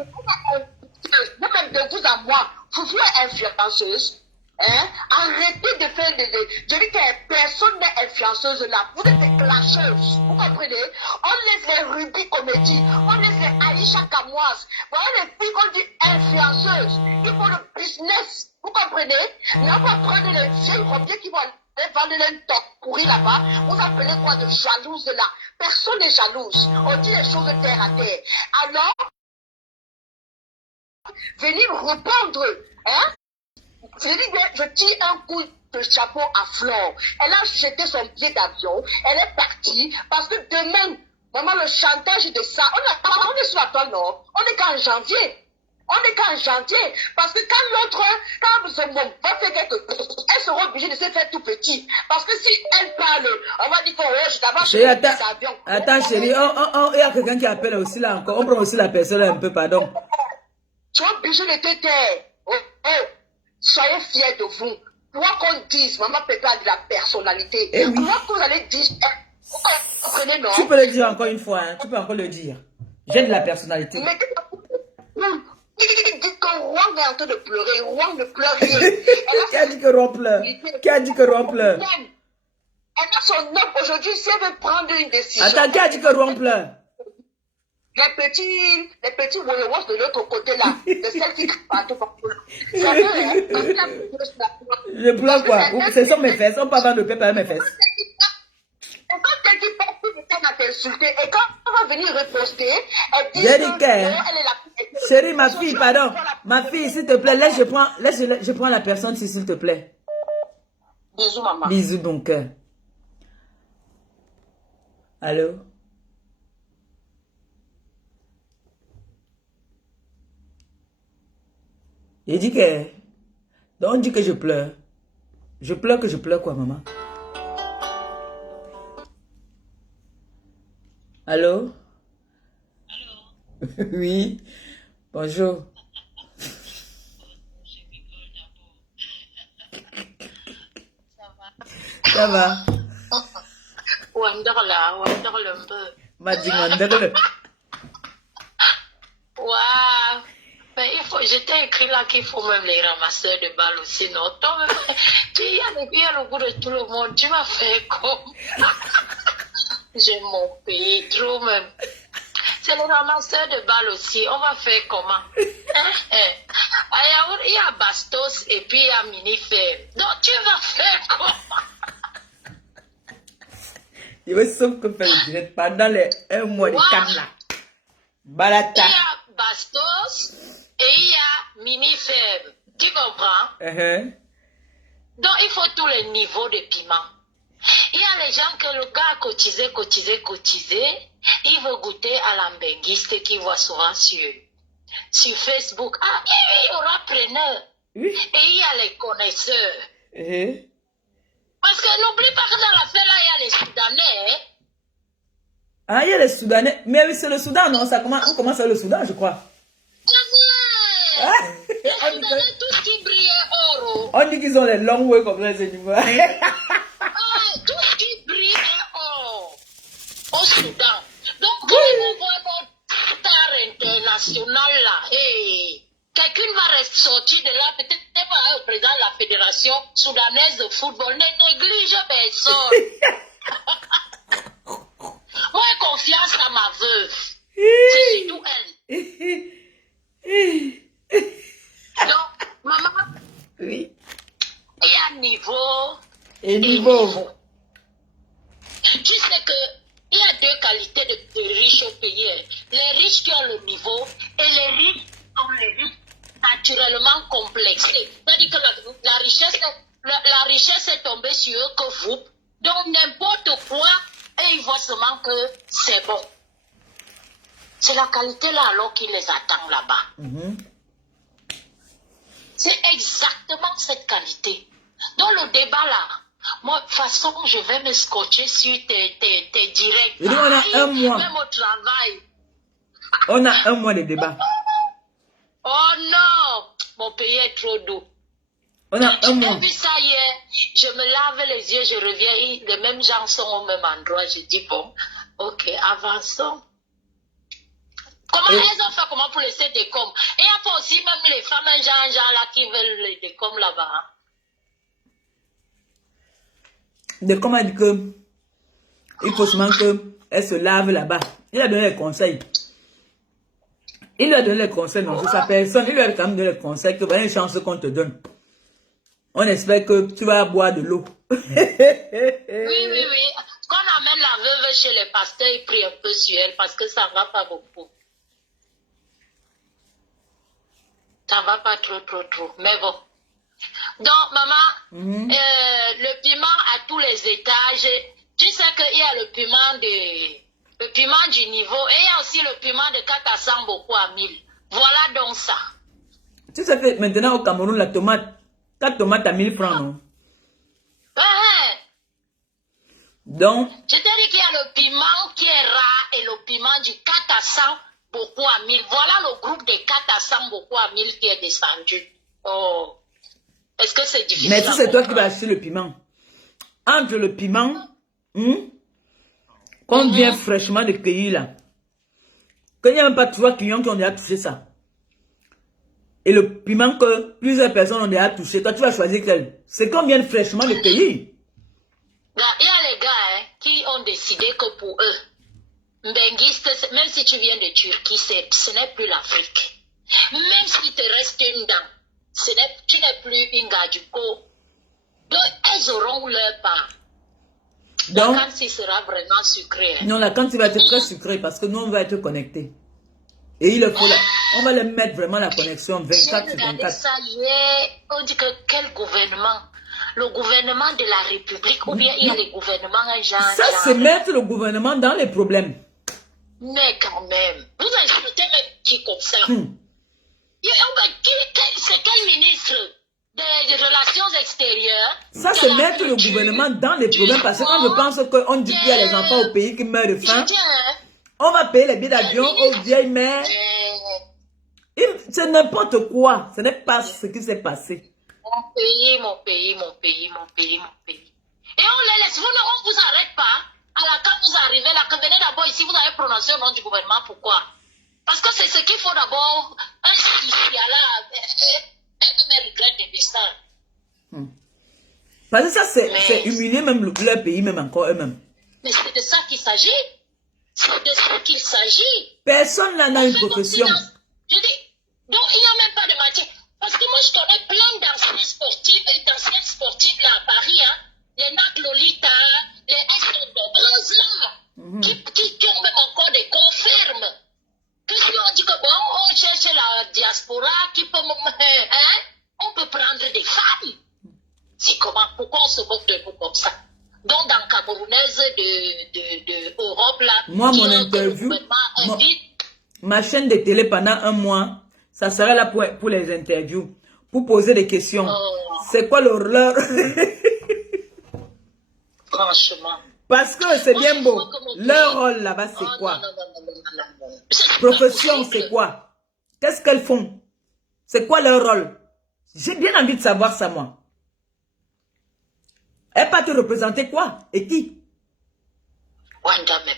Vous-même de vous à moi, vous êtes influenceuse. Hein? Arrêtez de faire je dis que personne n'est influenceuse là. Vous êtes des clasheuses. Vous comprenez? On laisse les Ruby comédies. On laisse les Aïcha Kamoise. Voilà les filles qu'on dit influenceuses. Ils font le business. Vous comprenez? Mais on va prendre les vieilles robes qui vont aller vendre un top pourri là-bas. Vous appelez quoi de jalouse là? Personne n'est jalouse. On dit les choses de terre à terre. Alors, venir répondre, hein? Je tire un coup de chapeau à Flore. Elle a jeté son billet d'avion. Elle est partie parce que demain, maman, le chantage de ça, on est sur la toile, non? On est qu'en janvier. Parce que quand ce monde va faire quelque chose, elle sera obligée de se faire tout petit. Parce que si elle parle, on va dire que je d'abord acheté un billet d'avion. Attends, chérie, il y a quelqu'un qui appelle aussi là encore. On prend aussi la personne un peu, pardon. Tu es obligé de te taire. Soyez fiers de vous. Pourquoi qu'on dise, Maman Pépé a de la personnalité. Eh oui. Pourquoi vous allez dire, vous comprenez, non? Tu peux le dire encore une fois, hein. Tu peux encore le dire. J'ai de la personnalité. Mais il dit que Rouen est en train de pleurer. Rouen ne pleure rien. Qui a dit que Rouen pleure? Qui a dit que Rouen pleure? Elle a son homme aujourd'hui, si elle veut prendre une décision. Attends, qui a dit que Rouen pleure? les petits voyous de l'autre côté là, de celles qui crient partout. C'est vrai, hein? Je pleure quoi? Ce sont mes fesses. On peut avoir de paix par mes fesses. Et quand elle dit pas que quelqu'un va t'insulter, et quand on va venir reposter, elle dit J'ai dit que que... elle est la Chérie, ma fille, pardon. Ma fille, s'il te plaît, laisse, je prends la personne, s'il te plaît. Bisous, maman. Bisous, donc. Allô? Il dit que... Donc, on dit que je pleure. Je pleure que je pleure quoi, maman? Allô? Allô? Oui. Bonjour. Ça va? Wonderla un peu. M'a dit Wonderla. Waouh! Mais je t'ai écrit là qu'il faut même les ramasseurs de balles aussi, non? Toi, tu y as le goût de tout le monde. Tu m'as fait comme... J'aime mon pays, trop même. C'est le ramasseur de balles aussi. On va faire comment? Il y a Bastos et puis il y a Minifem. Donc tu vas faire comment? Il veut sauf que faire le direct pendant les 1 mois de canne là. Balata. Il y a Bastos et il y a Minifem. Tu comprends? Donc il faut tous les niveaux de piment. Il y a les gens que le gars a cotisé. Il veut goûter à l'ambenguiste qu'il voit souvent sur Facebook. Ah, il y aura preneur. Oui. Et il y a les connaisseurs. Parce que n'oublie pas que dans l'affaire là, il y a les Soudanais. Hein? Ah, il y a les Soudanais. Mais oui, c'est le Soudan, non? On commence avec le Soudan, je crois. Les Soudanais, tout ce qui brille est oro. On dit qu'ils ont les longs way comme ça, c'est du moins. Tout ce qui brille est or au Soudan. Donc, quand ils vont voir notre star international là, hey, quelqu'un va sortir de là, peut-être pas au président de la Fédération soudanaise de football, ne néglige personne. Moi, j'ai confiance à ma veuve. C'est surtout elle. Donc, maman, oui. Il y a niveau et niveau. Tu sais que il y a deux qualités de riches au pays. Les riches qui ont le niveau et les riches qui ont les riches naturellement complexés. C'est-à-dire que la richesse est tombée sur eux que vous. Donc n'importe quoi, et ils voient seulement que c'est bon. C'est la qualité là alors qui les attend là-bas. C'est exactement cette qualité. Dans le débat là, moi, de toute façon, je vais me scotcher sur tes directs. On a un mois. Même au travail. On a un mois de débat. Oh non, mon pays est trop doux. On a un mois. J'ai vu ça hier, je me lave les yeux, je reviens, les mêmes gens sont au même endroit. Je dis bon, ok, avançons. Comment elles ont fait comment pour laisser des coms? Et il n'y a pas aussi même les femmes genre là qui veulent les décoms là-bas. Hein? De comment elle dit que il faut seulement qu'elle se lave là-bas. Il a donné les conseils. Il lui a donné les conseils, non, c'est sa personne. Il lui a quand même donné les conseils que voilà une chance qu'on te donne. On espère que tu vas boire de l'eau. Oui. Quand on amène la veuve chez les pasteurs, ils prient un peu sur elle parce que ça ne va pas beaucoup. Ça ne va pas trop. Mais bon. Donc, maman, le piment à tous les étages. Tu sais qu'il y a le piment du niveau et il y a aussi le piment de 400 beaucoup à 1000. Voilà donc ça. Tu sais que maintenant au Cameroun, la tomate, 4 tomates à 1000 francs, non? Donc, je te dis qu'il y a le piment qui est rare et le piment du 400 beaucoup à 1000. Voilà le groupe des 400 beaucoup à 1000 qui est descendu. Oh. Est-ce que c'est difficile? Mais si c'est toi qui vas acheter le piment, entre le piment qu'on vient fraîchement de cueillir là, qu'il n'y a même pas 3 clients qui ont déjà touché ça, et le piment que plusieurs personnes ont déjà touché, toi tu vas choisir quel? C'est qu'on vient fraîchement de cueillir. Il y a les gars qui ont décidé que pour eux, Benguiste, même si tu viens de Turquie, ce n'est plus l'Afrique. Même s'il te reste une dent, tu n'es plus une Gadjuko. Donc, elles auront leur part. Donc, La Kanti sera vraiment sucrée. Non, la Kanti va être très sucrée parce que nous, on va être connectés. Et il faut on va leur mettre vraiment la connexion 24 sur 24. Ça hier, on dit que quel gouvernement? Le gouvernement de la République ou bien il y a les gouvernements genre. Ça, c'est mettre le gouvernement dans les problèmes. Mais quand même, vous insultez même qui comme ça. C'est quel ministre des Relations extérieures? Ça, c'est mettre le gouvernement dans les problèmes parce que quand je pense qu'on dit qu'il y a les enfants au pays qui meurent de faim, on va payer les billets d'avion aux vieilles mères. C'est n'importe quoi. Ce n'est pas ce qui s'est passé. Mon pays. Et on les laisse. On ne vous arrête pas. Alors quand vous arrivez là, que venez d'abord ici, vous avez prononcé au nom du gouvernement. Pourquoi? Parce que c'est ce qu'il faut d'abord. Un là, me regrette des destins. Parce que ça, c'est humilier même leur pays, même encore eux-mêmes. Mais c'est de ça qu'il s'agit. C'est de ça qu'il s'agit. Personne là n'a une profession. Je dis, donc il n'y a même pas de matière. Parce que moi, je connais plein d'anciennes sportives là à Paris, hein. Les Nat Lolita, les Eston Dobrose là, qui ont même encore des confirmes. Que si on dit que bon, on cherche la diaspora qui peut, hein, on peut prendre des femmes. C'est comment, pourquoi on se moque de nous comme ça? Donc dans Camerounaise de Europe là, moi, mon interview, ma chaîne de télé pendant un mois, ça serait là pour les interviews, pour poser des questions. C'est quoi leur... Franchement. Parce que c'est bien beau. Leur rôle là-bas, c'est quoi? Profession, c'est quoi? Qu'est-ce qu'elles font? C'est quoi leur rôle? J'ai bien envie de savoir ça, moi. Elle peut te représenter quoi? Et qui? Wanda même.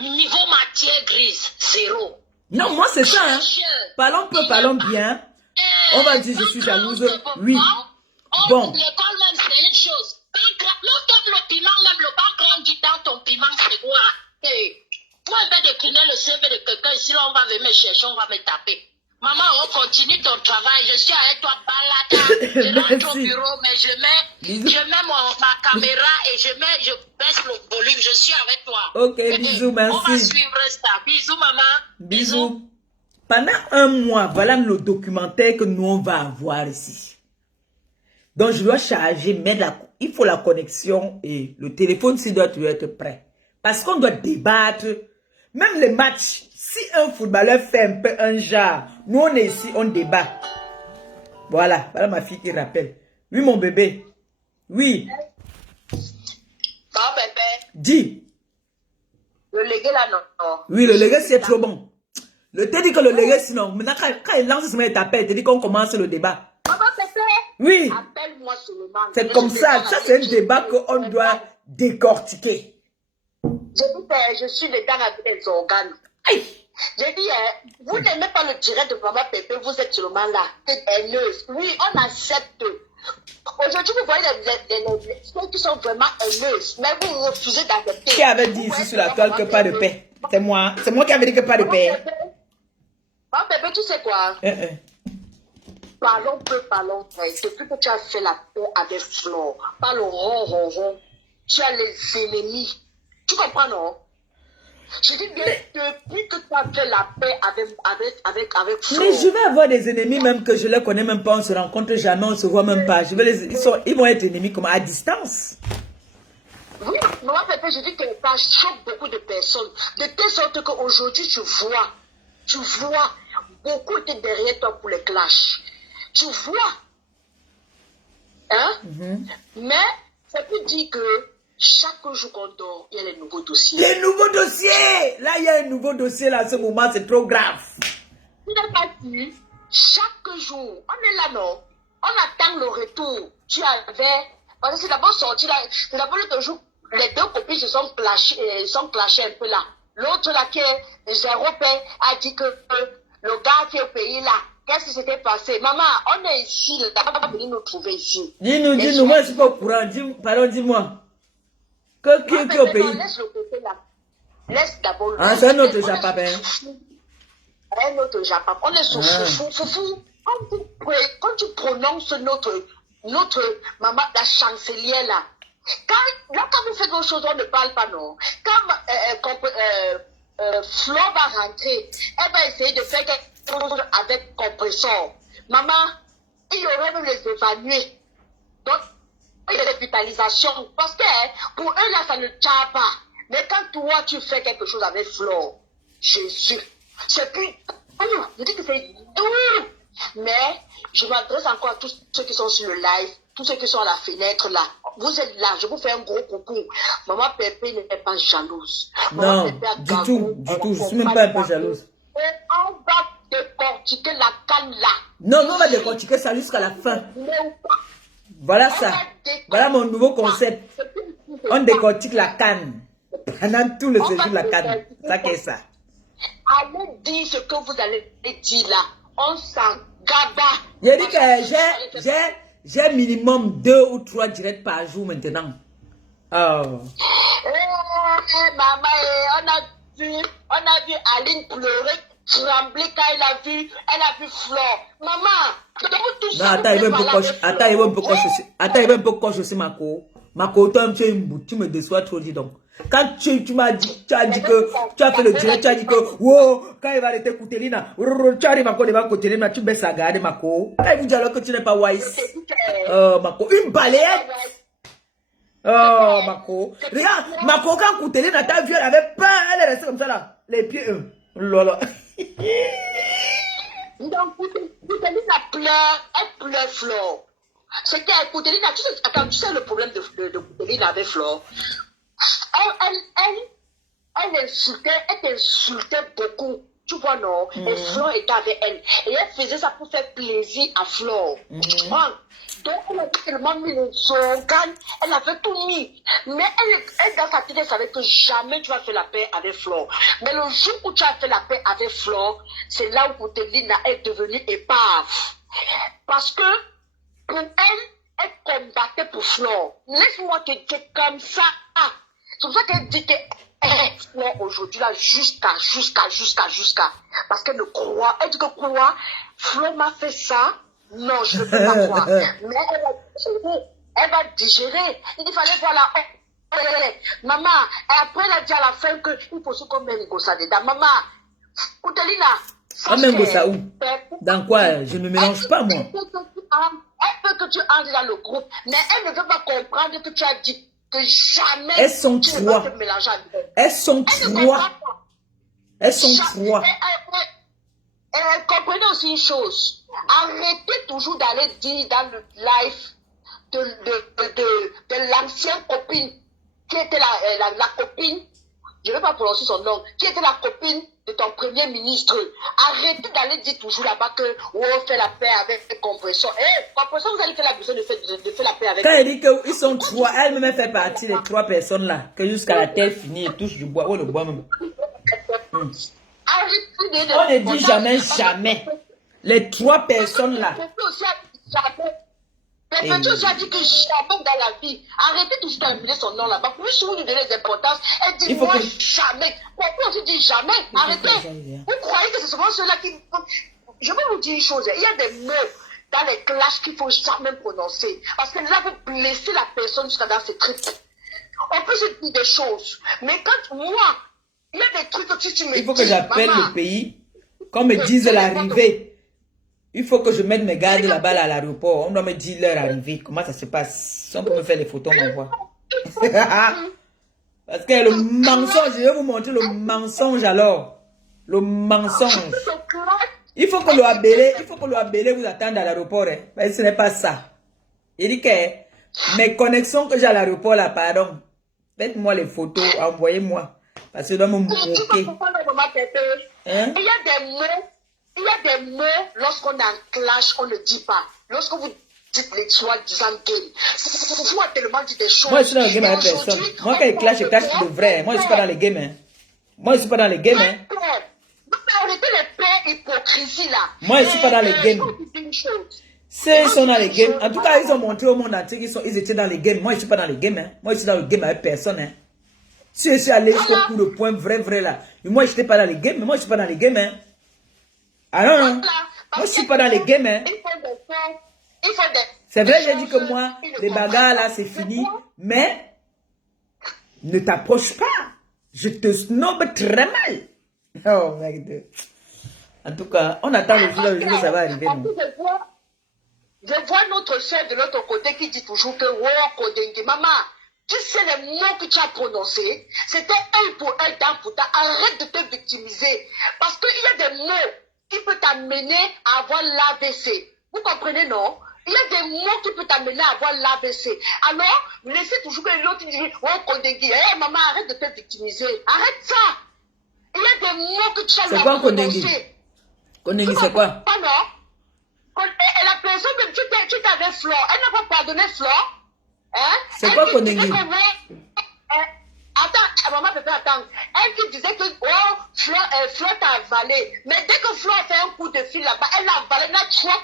Niveau matière grise, zéro. Non, moi c'est ça. Hein. Parlons peu, parlons bien. On va dire je suis jalouse. Oui. Bon. L'école même, c'est une chose. L'automne, le piment, même le background dit dans ton piment, c'est quoi? Moi, je vais décliner le CV de quelqu'un. Ici, là, on va venir me chercher, on va me taper. Maman, on continue ton travail. Je suis avec toi, balada. Je rentre au bureau, mais je mets ma caméra et je baisse le volume. Je suis avec toi. Ok, bisous, merci. On va suivre ça. Bisous, maman. Bisous. Pendant un mois, voilà le documentaire que nous, on va avoir ici. Donc, je dois charger, il faut la connexion et le téléphone, s'il doit être prêt. Parce qu'on doit débattre. Même les matchs, si un footballeur fait un peu un genre, nous on est ici, on débat. Voilà, voilà ma fille qui rappelle. Oui, mon bébé. Oui. Bon, bébé. Dis. Le légué là, non. Oui, le légué, c'est trop bon. Le t'ai dit que le légué, sinon, maintenant, quand il lance ce moment, il t'appelle, il te dit qu'on commence le débat. Maman, bébé. Oui. Appelle-moi seulement. C'est comme ça. Ça, c'est un débat qu'on doit décortiquer. Je suis dedans avec les organes. Aïe. J'ai dit, vous n'aimez pas le direct de Maman Pépé, vous êtes seulement là. C'est haineuse. Oui, on accepte. Aujourd'hui, vous voyez ceux qui sont vraiment haineuses, mais vous refusez d'accepter. Qui avait dit ici sur la toile que pas de paix? C'est moi. C'est moi qui avais dit que pas de paix. Maman Pépé, tu sais quoi? Parlons peu, parlons vrai. Depuis que tu as fait la paix avec Flore, parlons rond. Tu as les ennemis. Tu comprends, non? Je dis bien, depuis que tu as fait la paix avec Flore. Mais je vais avoir des ennemis même que je ne les connais même pas, on se rencontre jamais, on ne se voit même pas. Ils vont être ennemis comme à distance. Oui, maman Pépé, je dis que ça choque beaucoup de personnes. De telle sorte qu'aujourd'hui, tu vois, beaucoup étaient derrière toi pour les clashs. Tu vois. Hein? Mais, ça peut dire que chaque jour qu'on dort, il y a les nouveaux dossiers. Les nouveaux dossiers! Là, il y a un nouveau dossier là, à ce moment, c'est trop grave. Tu n'as pas dit, chaque jour, on est là, non? On attend le retour. Tu avais, parce que c'est d'abord sorti là, c'est d'abord le jour, les deux copines se sont clashées un peu là. L'autre là, qui est zéro paix, a dit que le gars qui est au pays là, qu'est-ce qui s'était passé? Maman, on est ici, là, on va venir nous trouver ici. Dis-nous, moi je suis pas au courant, pardon, dis-moi. Qui est au pays? Laisse le côté là. Laisse d'abord. Ah, c'est un autre Japap, hein. Un autre Japap. On est sur Foufou. Quand tu prononces notre maman, la chancelière là, quand vous faites autre chose, on ne parle pas, non. Quand Flo va rentrer, elle va essayer de faire quelque chose avec compresseur. Maman, il y aurait même les évanouis. Donc, il y a l'hospitalisation. Parce que pour eux, là, ça ne tient pas. Mais quand toi, tu fais quelque chose avec Flo, Jésus, c'est plus. Je dis que c'est dur. Mais je m'adresse encore à tous ceux qui sont sur le live, tous ceux qui sont à la fenêtre là. Vous êtes là, je vous fais un gros coucou. Maman Pépé n'est pas jalouse. Non, du tout. Je suis même pas un peu jalouse. Et on va décortiquer la canne là. Non, on va décortiquer ça jusqu'à la fin. Voilà ça. Voilà mon nouveau concept. On décortique la canne. Pendant tout le séjour de la canne. Ça qu'est ça. Allez dire ce que vous allez dire là. On s'en gaba. J'ai dit que j'ai minimum 2 ou 3 directs par jour maintenant. Oh. Maman, on a vu Aline pleurer, trembler quand elle a vu Flore. Maman, non, attends, il va un peu coche aussi, Marco. Marco, toi, tu me déçois trop, dis donc. Quand tu m'as dit, tu as dit que tu as fait le direct, tu as dit que, wow, quand il va arrêter Koutelina, tu arrives encore devant Koutelina, tu baisses la garde, Marco. Quand il vous dit alors que tu n'es pas wise. Marco, une balayette. Oh, Marco. Regarde, Marco, quand Koutelina t'a vu, elle avait peur, elle est restée comme ça là. Les pieds, lolo. Donc, Koutelina pleure, elle pleure Flore. C'était Koutelina, tu sais le problème de Koutelina avec Flore. Elle insultait beaucoup. Tu vois, non? Et Flore était avec elle. Et elle faisait ça pour faire plaisir à Flore. Donc, elle a tellement mis le slogan. Elle avait tout mis. Mais elle dans sa tête, elle savait que jamais tu vas faire la paix avec Flore. Mais le jour où tu as fait la paix avec Flore, c'est là où Koutelina est devenue épave. Parce que, pour elle combattait pour Flore. Laisse-moi te dire comme ça. C'est pour ça qu'elle dit que aujourd'hui là jusqu'à parce qu'elle ne croit, elle dit que quoi, Flo m'a fait ça, non je ne peux pas croire, mais elle va digérer, il fallait voir la maman, et après elle a dit à la fin que il faut se comme même ça dedans, maman, Koutelina, même ça où, dans quoi, je ne me mélange pas moi. Elle veut que tu entres dans le groupe, mais elle ne veut pas comprendre que tu as dit que jamais elles sont tu trois. ne vas te mélanger avec elle. Elles sont trois. Elles sont trois. Comprenez aussi une chose. Arrêtez toujours d'aller dire dans le live de l'ancienne copine qui était la copine, je ne vais pas prononcer son nom, qui était la copine de ton premier ministre. Arrêtez d'aller dire toujours là-bas que on fait la paix avec les compresseurs. Compresseurs, vous allez faire la besoin de faire la paix avec. Quand elle dit qu'ils sont trois, elle-même fait partie des 3 personnes là, que jusqu'à la terre finie, elle touche du bois, ou le bois même. Arrêtez On ne dit jamais. Les 3 personnes là. Le petit aussi a dit que jamais dans la vie. Arrêtez toujours d'appeler son nom là-bas. Plus souvent lui donner des importances. Elle dit moi jamais. Pourquoi on se dit jamais? Arrêtez. Vous croyez que c'est souvent ceux-là qui. Je vais vous dire une chose. Il y a des mots dans les classes qu'il faut jamais prononcer. Parce que là, vous blessez la personne jusqu'à dans ces trucs. On peut se dire des choses. Mais quand moi, il y a des trucs que tu me dis. Il faut que j'appelle le pays. Qu'on me dise l'arrivée. Il faut que je mette mes gardes là-bas à l'aéroport. On doit me dire leur arrivée. Comment ça se passe? Si on peut me faire les photos, on m'envoie. Parce que le mensonge, je vais vous montrer le mensonge alors. Le mensonge. Il faut que le Abélé vous attende à l'aéroport. Hein. Mais ce n'est pas ça. Il dit que mes connexions que j'ai à l'aéroport là, pardon. Faites-moi les photos, envoyez-moi. Parce que je dois me moquer. Hein? Il y a des mots, lorsqu'on est en clash, on ne dit pas. Lorsque vous dites les soi-disant game, vous avez tellement dit des choses. Moi, je suis dans le game avec personne. Moi, quand il clash, je clash pour le vrai. Moi, je ne suis pas dans les games. Hein. Moi, je ne suis pas dans les games. Hein. Arrêtez les pères hypocrisie là. Moi, je ne suis pas dans les games. Ils sont dans les games. En tout cas, ils ont montré au monde entier qu'ils étaient dans les games. Moi, je ne suis pas dans les games. Hein. Moi, je suis dans le game avec personne. Hein. Si je suis allé jusqu'au coup de poing, vrai là. Mais moi, je n'étais pas dans les games. Mais moi, je suis pas dans les games, hein. Ah non, non. Moi, je suis pas dans les games, hein. C'est vrai, j'ai dit que moi, les bagarres là, c'est fini. Mais, ne t'approche pas. Je te snob très mal. Oh, mec. En tout cas, on attend le jour où ça va arriver. Non? Je vois notre soeur de l'autre côté qui dit toujours que maman, tu sais les mots que tu as prononcés, c'était œil pour œil, dent pour dent. Arrête de te victimiser. Parce qu'il y a des mots qui peuvent t'amener à avoir l'AVC. Vous comprenez, non? Il y a des mots qui peuvent t'amener à avoir l'AVC. Alors, laissez toujours que l'autre dise, hey, maman, arrête de te victimiser. Arrête ça. Il y a des mots que tu as prononcés. Kondengi, c'est quoi? Ah non? Et la personne, même tu t'avais Flore, elle n'a pas pardonné Flore. Hein? C'est quoi Kondengi? Attends, maman peut pas attendre. Elle qui disait que oh, Flore t'a avalé. Mais dès que Flore fait un coup de fil là-bas, elle l'a avalé,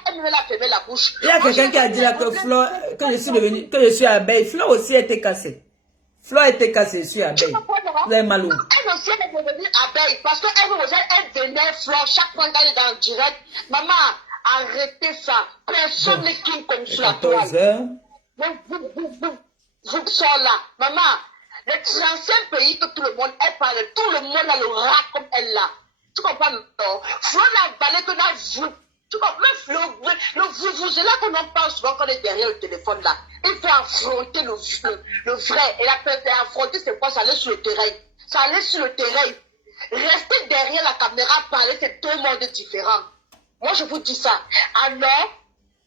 elle me l'a fermé la bouche. Il y a quelqu'un qui a dit là que Flore, que je suis abeille. Flore aussi a été cassée. Flore a été cassée, je suis abeille. Vous avez mal où? Elle aussi elle est devenue abeille parce qu'elle venait Flore chaque fois qu'elle est dans le direct. Maman, arrêtez ça. Personne n'est qui comme ça. 14 heures. Vous sort là. Maman, les 35 pays que tout le monde est parlé, tout le monde a le rat comme elle là. Tu comprends, non? Flore n'a valé que la vous. Tu comprends? C'est là qu'on en parle souvent quand on est derrière le téléphone là. Il faut affronter le vrai. Et la personne affronter, c'est quoi? Ça allait sur le terrain. Ça allait sur le terrain. Rester derrière la caméra, parler, c'est deux mondes différents. Moi, je vous dis ça. Alors,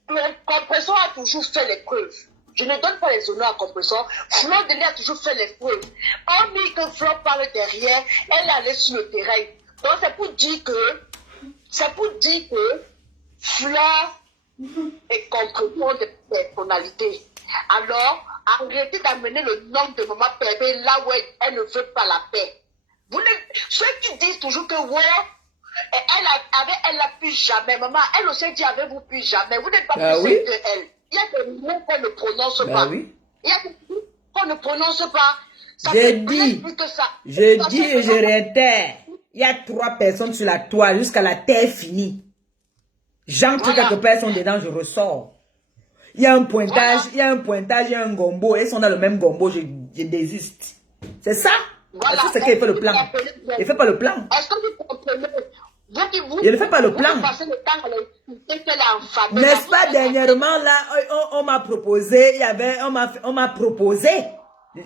le compresseur a toujours fait les preuves. Je ne donne pas les honneurs à compresseur. Flore Denis a toujours fait les preuves. Hormis que Flore parle derrière, elle allait sur le terrain. Donc, c'est pour dire que Flore est compresseur de personnalité. Alors, arrêtez d'amener le nom de maman Pébé là où elle ne veut pas la paix. Ceux qui disent toujours que elle n'a plus jamais. Maman, elle aussi dit avec vous plus jamais. Vous n'êtes pas plus oui. que elle. Il y a des mots qu'on ne prononce pas. Oui. Il y a des mots qu'on ne prononce pas. J'ai dit, je dis et je réitère. Il y a 3 personnes sur la toile jusqu'à la terre finie. J'entre quelque part, elles sont dedans, je ressors. Il y a un pointage, il y a un gombo. Elles sont dans le même gombo, je désiste. C'est ça. Voilà. Est-ce que c'est qu'il fait le plan? Il ne fait pas le plan. Est-ce que vous comprenez? Il ne fait pas le plan. N'est-ce pas, dernièrement, là, on m'a proposé, on m'a proposé.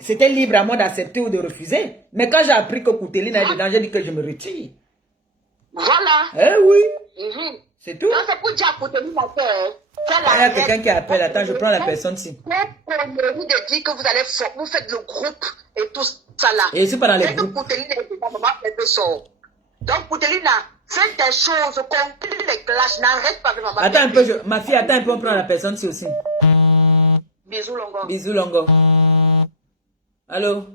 C'était libre à moi d'accepter ou de refuser. Mais quand j'ai appris que Kouteline est dedans, j'ai dit que je me retire. Voilà. Eh oui. C'est tout. Non, c'est pour dire à Kouteline la terre. Il y a quelqu'un qui appelle. Attends, je prends la personne-ci. Vous de dire que vous faites le groupe et tout ça là. Et je ne suis pas dans les groupes. Donc, Kouteline, faites des choses, conclut les classes, n'arrête pas de maman. Attends un peu, ma fille, attends un peu, on prend la personne-ci aussi. Bisous, Longo. Bisous, Longo. Allô?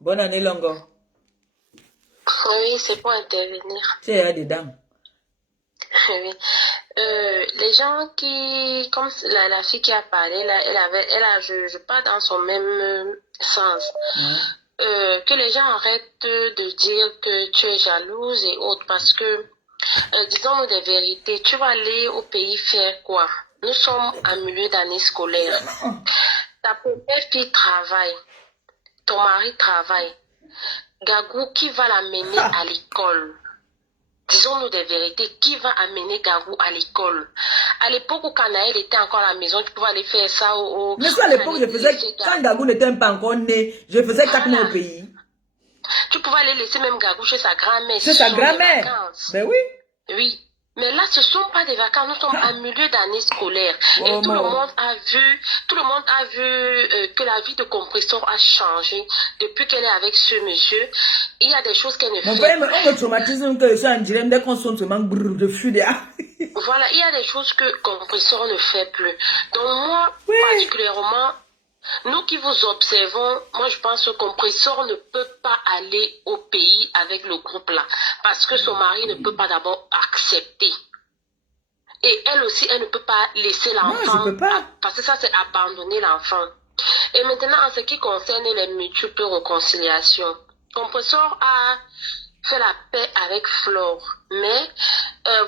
Bonne année, Longo. Oui, c'est pour intervenir. Tu es dedans. Oui. Les gens qui, comme la fille qui a parlé, là, je pars dans son même sens. Que les gens arrêtent de dire que tu es jalouse et autres, parce que, disons-nous des vérités, tu vas aller au pays faire quoi? Nous sommes en milieu d'année scolaire. Ta première fille travaille, ton mari travaille. Gagou, qui va l'amener à l'école? Disons-nous des vérités, qui va amener Gagou à l'école? À l'époque où Kanaël était encore à la maison, tu pouvais aller faire ça au... Mais ça, à l'époque, je faisais, quand Gagou n'était pas encore né, je faisais 4 mois au pays. Tu pouvais aller laisser même Gagou chez sa grand-mère. Chez sa grand-mère? Ben oui. Oui. Mais là, ce ne sont pas des vacances, nous sommes en milieu d'année scolaire. Et tout le monde a vu que la vie de compresseur a changé depuis qu'elle est avec ce monsieur. Il y a des choses qu'elle ne fait pas. On me traumatise que je suis en direct, dès qu'on sonne seulement, je fuis derrière. Voilà, il y a des choses que compresseur ne fait plus. Donc moi, particulièrement, nous qui vous observons, moi je pense que compresseur ne peut pas aller au pays avec le groupe là. Parce que son mari ne peut pas d'abord accepter. Et elle aussi, elle ne peut pas laisser l'enfant. Non, je peux pas. Parce que ça, c'est abandonner l'enfant. Et maintenant, en ce qui concerne les multiples réconciliations, Compressor a fait la paix avec Flore. Mais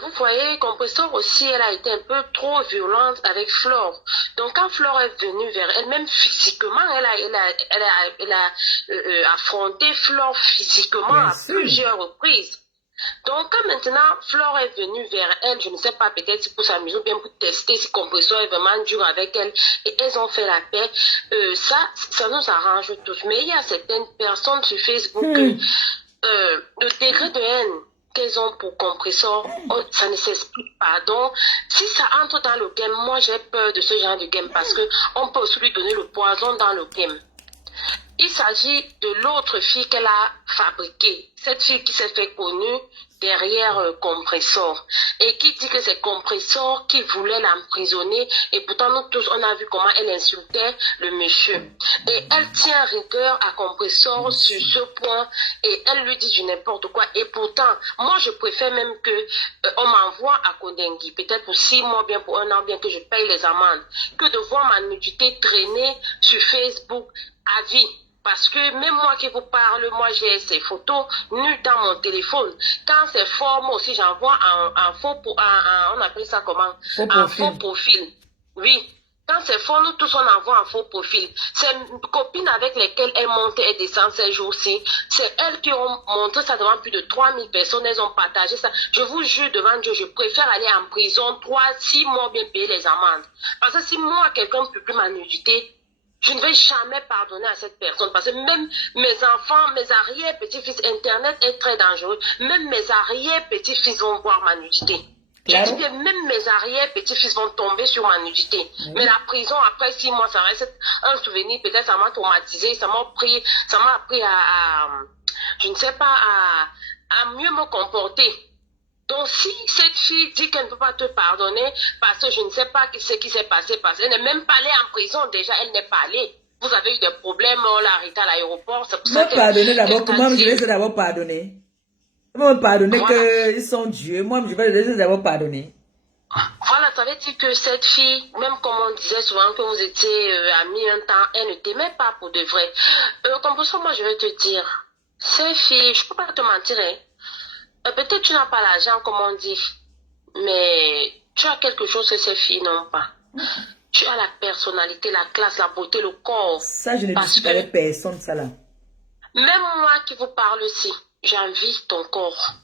vous voyez, Compressor aussi, elle a été un peu trop violente avec Flore. Donc quand Flore est venue vers elle, même physiquement, elle a affronté Flore physiquement Bien à sûr. plusieurs reprises. Donc quand maintenant Flore est venue vers elle, je ne sais pas, peut-être si pour s'amuser ou bien pour tester si Compressor est vraiment dur avec elle, et elles ont fait la paix, ça nous arrange tous. Mais il y a certaines personnes sur Facebook, le degré de haine qu'elles ont pour Compressor, ça ne s'explique pas. Donc, si ça entre dans le game, moi j'ai peur de ce genre de game parce que on peut aussi lui donner le poison dans le game. Il s'agit de l'autre fille qu'elle a fabriquée. Cette fille qui s'est fait connue derrière Compressor. Et qui dit que c'est Compressor qui voulait l'emprisonner. Et pourtant, nous tous, on a vu comment elle insultait le monsieur. Et elle tient rigueur à Compressor sur ce point. Et elle lui dit du n'importe quoi. Et pourtant, moi, je préfère même que on m'envoie à Kodengui. Peut-être pour 6 mois, bien pour 1 an, bien que je paye les amendes. Que de voir ma nudité traîner sur Facebook à vie. Parce que même moi qui vous parle, moi j'ai ces photos nues dans mon téléphone. Quand c'est fort, moi aussi j'envoie un faux, on appelle ça comment? Un faux profil. Oui. Quand c'est fort, nous tous on envoie un faux profil. C'est une copine avec lesquelles elle monte et descend ces jours-ci. C'est elles qui ont montré ça devant plus de 3000 personnes. Elles ont partagé ça. Je vous jure devant Dieu, je préfère aller en prison 3-6 mois bien payer les amendes. Parce que si moi quelqu'un publie ma nudité, je ne vais jamais pardonner à cette personne parce que même mes enfants, mes arrière-petits-fils, Internet est très dangereux. Même mes arrière-petits-fils vont voir ma nudité. Claro. Je dis que même mes arrière-petits-fils vont tomber sur ma nudité. Mais la prison, après 6 mois, ça reste un souvenir. Peut-être ça m'a traumatisé, ça m'a appris à je ne sais pas, à mieux me comporter. Donc, si cette fille dit qu'elle ne peut pas te pardonner parce que je ne sais pas ce qui s'est passé, parce qu'elle n'est même pas allée en prison, déjà, elle n'est pas allée. Vous avez eu des problèmes, on l'a arrêtée à l'aéroport, c'est pour ça que... pardonner d'abord, moi, je vais essayer d'abord pardonner. Ils vont me pardonner qu'ils sont Dieu, moi, je vais essayer d'abord pardonner. Voilà, ça veut dire que cette fille, même comme on disait souvent que vous étiez amis un temps, elle ne t'aimait pas pour de vrai. Comme pour ça, moi, je vais te dire, ces filles, je ne peux pas te mentir, hein. Peut-être tu n'as pas l'argent, comme on dit, mais tu as quelque chose que ces filles n'ont pas. Tu as la personnalité, la classe, la beauté, le corps. Ça, je ne discute avec personne, ça là. Même moi qui vous parle ici, j'envie ton corps.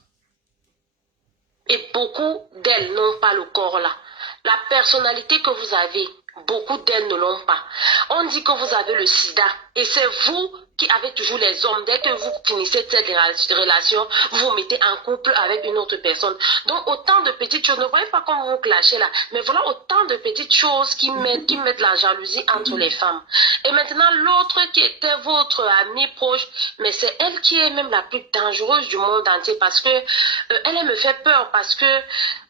Et beaucoup d'elles n'ont pas le corps là. La personnalité que vous avez, beaucoup d'elles ne l'ont pas. On dit que vous avez le sida. Et c'est vous qui avez toujours les hommes. Dès que vous finissez cette relation, vous vous mettez en couple avec une autre personne. Donc autant de petites choses. Ne voyez pas comme vous vous clashez là. Mais voilà autant de petites choses qui mettent la jalousie entre les femmes. Et maintenant l'autre qui était votre amie proche, mais c'est elle qui est même la plus dangereuse du monde entier. Parce que elle me fait peur. Parce que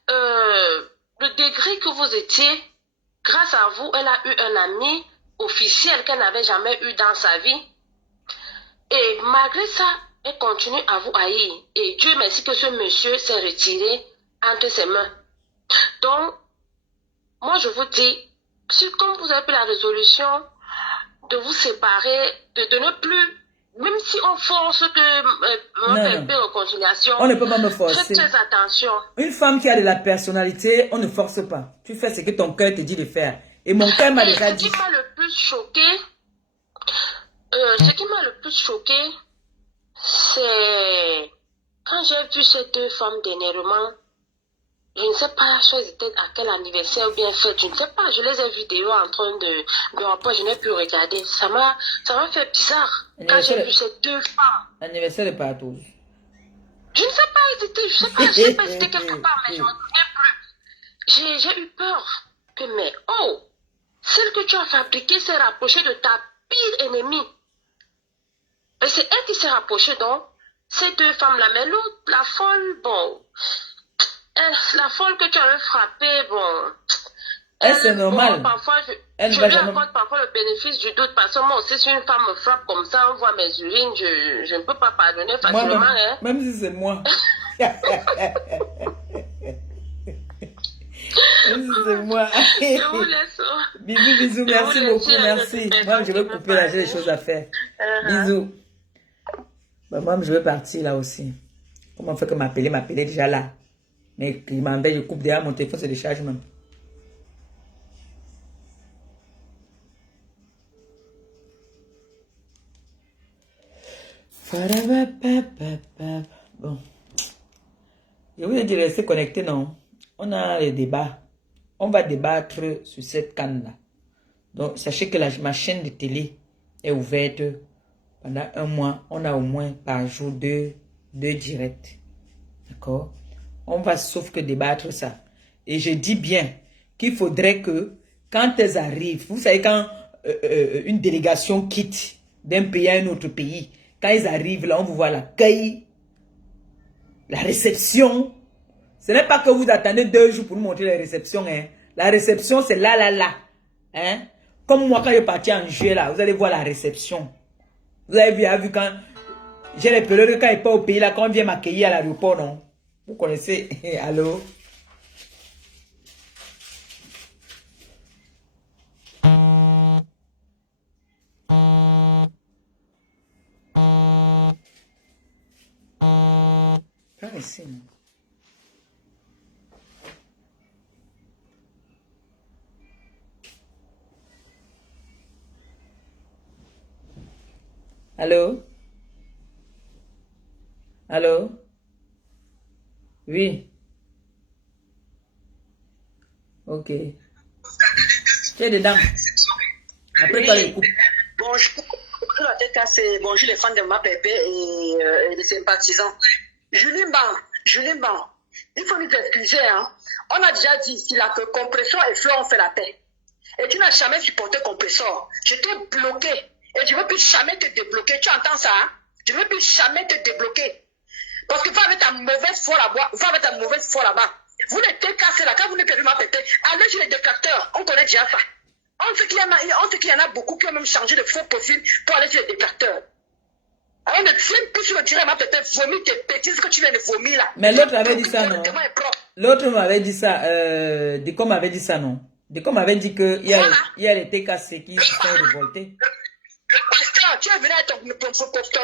le degré que vous étiez, grâce à vous, elle a eu un ami officiel qu'elle n'avait jamais eu dans sa vie. Et malgré ça, elle continue à vous haïr. Et Dieu merci que ce monsieur s'est retiré entre ses mains. Donc, moi je vous dis, si comme vous avez pris la résolution de vous séparer, de ne plus, même si on force que on fait une réconciliation, on ne peut pas me forcer. Faites très attention. Une femme qui a de la personnalité, on ne force pas. Tu fais ce que ton cœur te dit de faire. Et mon cœur m'a déjà dit. Ce qui m'a le plus choqué, c'est quand j'ai vu ces 2 femmes dernièrement. Je ne sais pas, elles étaient à quel anniversaire ou bien fête, je ne sais pas. Je les ai vidéos en train de rapport, je n'ai pu regarder. Ça m'a fait bizarre quand j'ai vu ces 2 femmes. Anniversaire de partout. Je ne sais pas, je sais pas, c'était quelque part, mais je ne me souviens plus. J'ai eu peur que, mais oh, celle que tu as fabriquée s'est rapprochée de ta pire ennemie. Et c'est elle qui s'est rapprochée, donc, ces 2 femmes-là. Mais l'autre, la folle, bon, la folle que tu avais frappée, bon. C'est normal. Bon, parfois, je lui accorde parfois le bénéfice du doute, parce que moi aussi, si une femme me frappe comme ça, on voit mes urines, je ne peux pas pardonner facilement. Moi, même si c'est moi. C'est moi. Je vous laisse. Bisous, bisous, merci Je vous beaucoup, laisse, merci. je Moi, je vais peux couper là, j'ai des parler. choses à faire. Bisous. Bah, moi, je vais partir là aussi. Comment on fait que m'appeler déjà là. Mais il m'embête, je coupe derrière mon téléphone, c'est décharge même. Bon. Je vous ai dit, restez connectés, non? On a les débats. On va débattre sur cette canne-là. Donc, sachez que ma chaîne de télé est ouverte pendant un mois. On a au moins par jour deux directs. D'accord? On va sauf que débattre ça. Et je dis bien qu'il faudrait que, quand elles arrivent, vous savez, quand une délégation quitte d'un pays à un autre pays, quand ils arrivent là, on vous voit l'accueil, la réception. Ce n'est pas que vous attendez 2 jours pour nous montrer la réception. Hein. La réception, c'est là. Hein? Comme moi, quand je suis parti en juillet, là, vous allez voir la réception. Vous avez vu quand j'ai les pèlerins, quand ils partent au pays, là, quand on vient m'accueillir à l'aéroport, non? Vous connaissez? Allô? Pas ici, non? Allô? Allô? Oui. Ok. Tu es dedans. Après, toi, les coupes. Bonjour, la tête cassée. Bonjour les fans de ma pépé et des sympathisants. Julien Ban, il faut nous excuser. Hein. On a déjà dit ici là que Compressor et Flo ont fait la paix. Et tu n'as jamais supporté Compressor. Je t'ai bloqué. Et je ne veux plus jamais te débloquer. Tu entends ça? Hein? Je ne veux plus jamais te débloquer. Parce que va avec ta mauvaise foi là-bas. Vous les TKC là, quand vous ne payez ma pépé, allez chez les détracteurs. On connaît déjà ça. On sait qu'il y en a beaucoup qui ont même changé de faux profil pour aller chez les détracteurs. Alors ne tiens plus sur le tiré ma pépé, vomis tes bêtises que tu viens de vomir là. Mais l'autre avait dit ça, non? L'autre m'avait dit ça. Deco m'avait dit ça, non? Deco m'avait dit qu'il y a les TKC qui se sont révoltés. Pasteur, tu es venu avec ton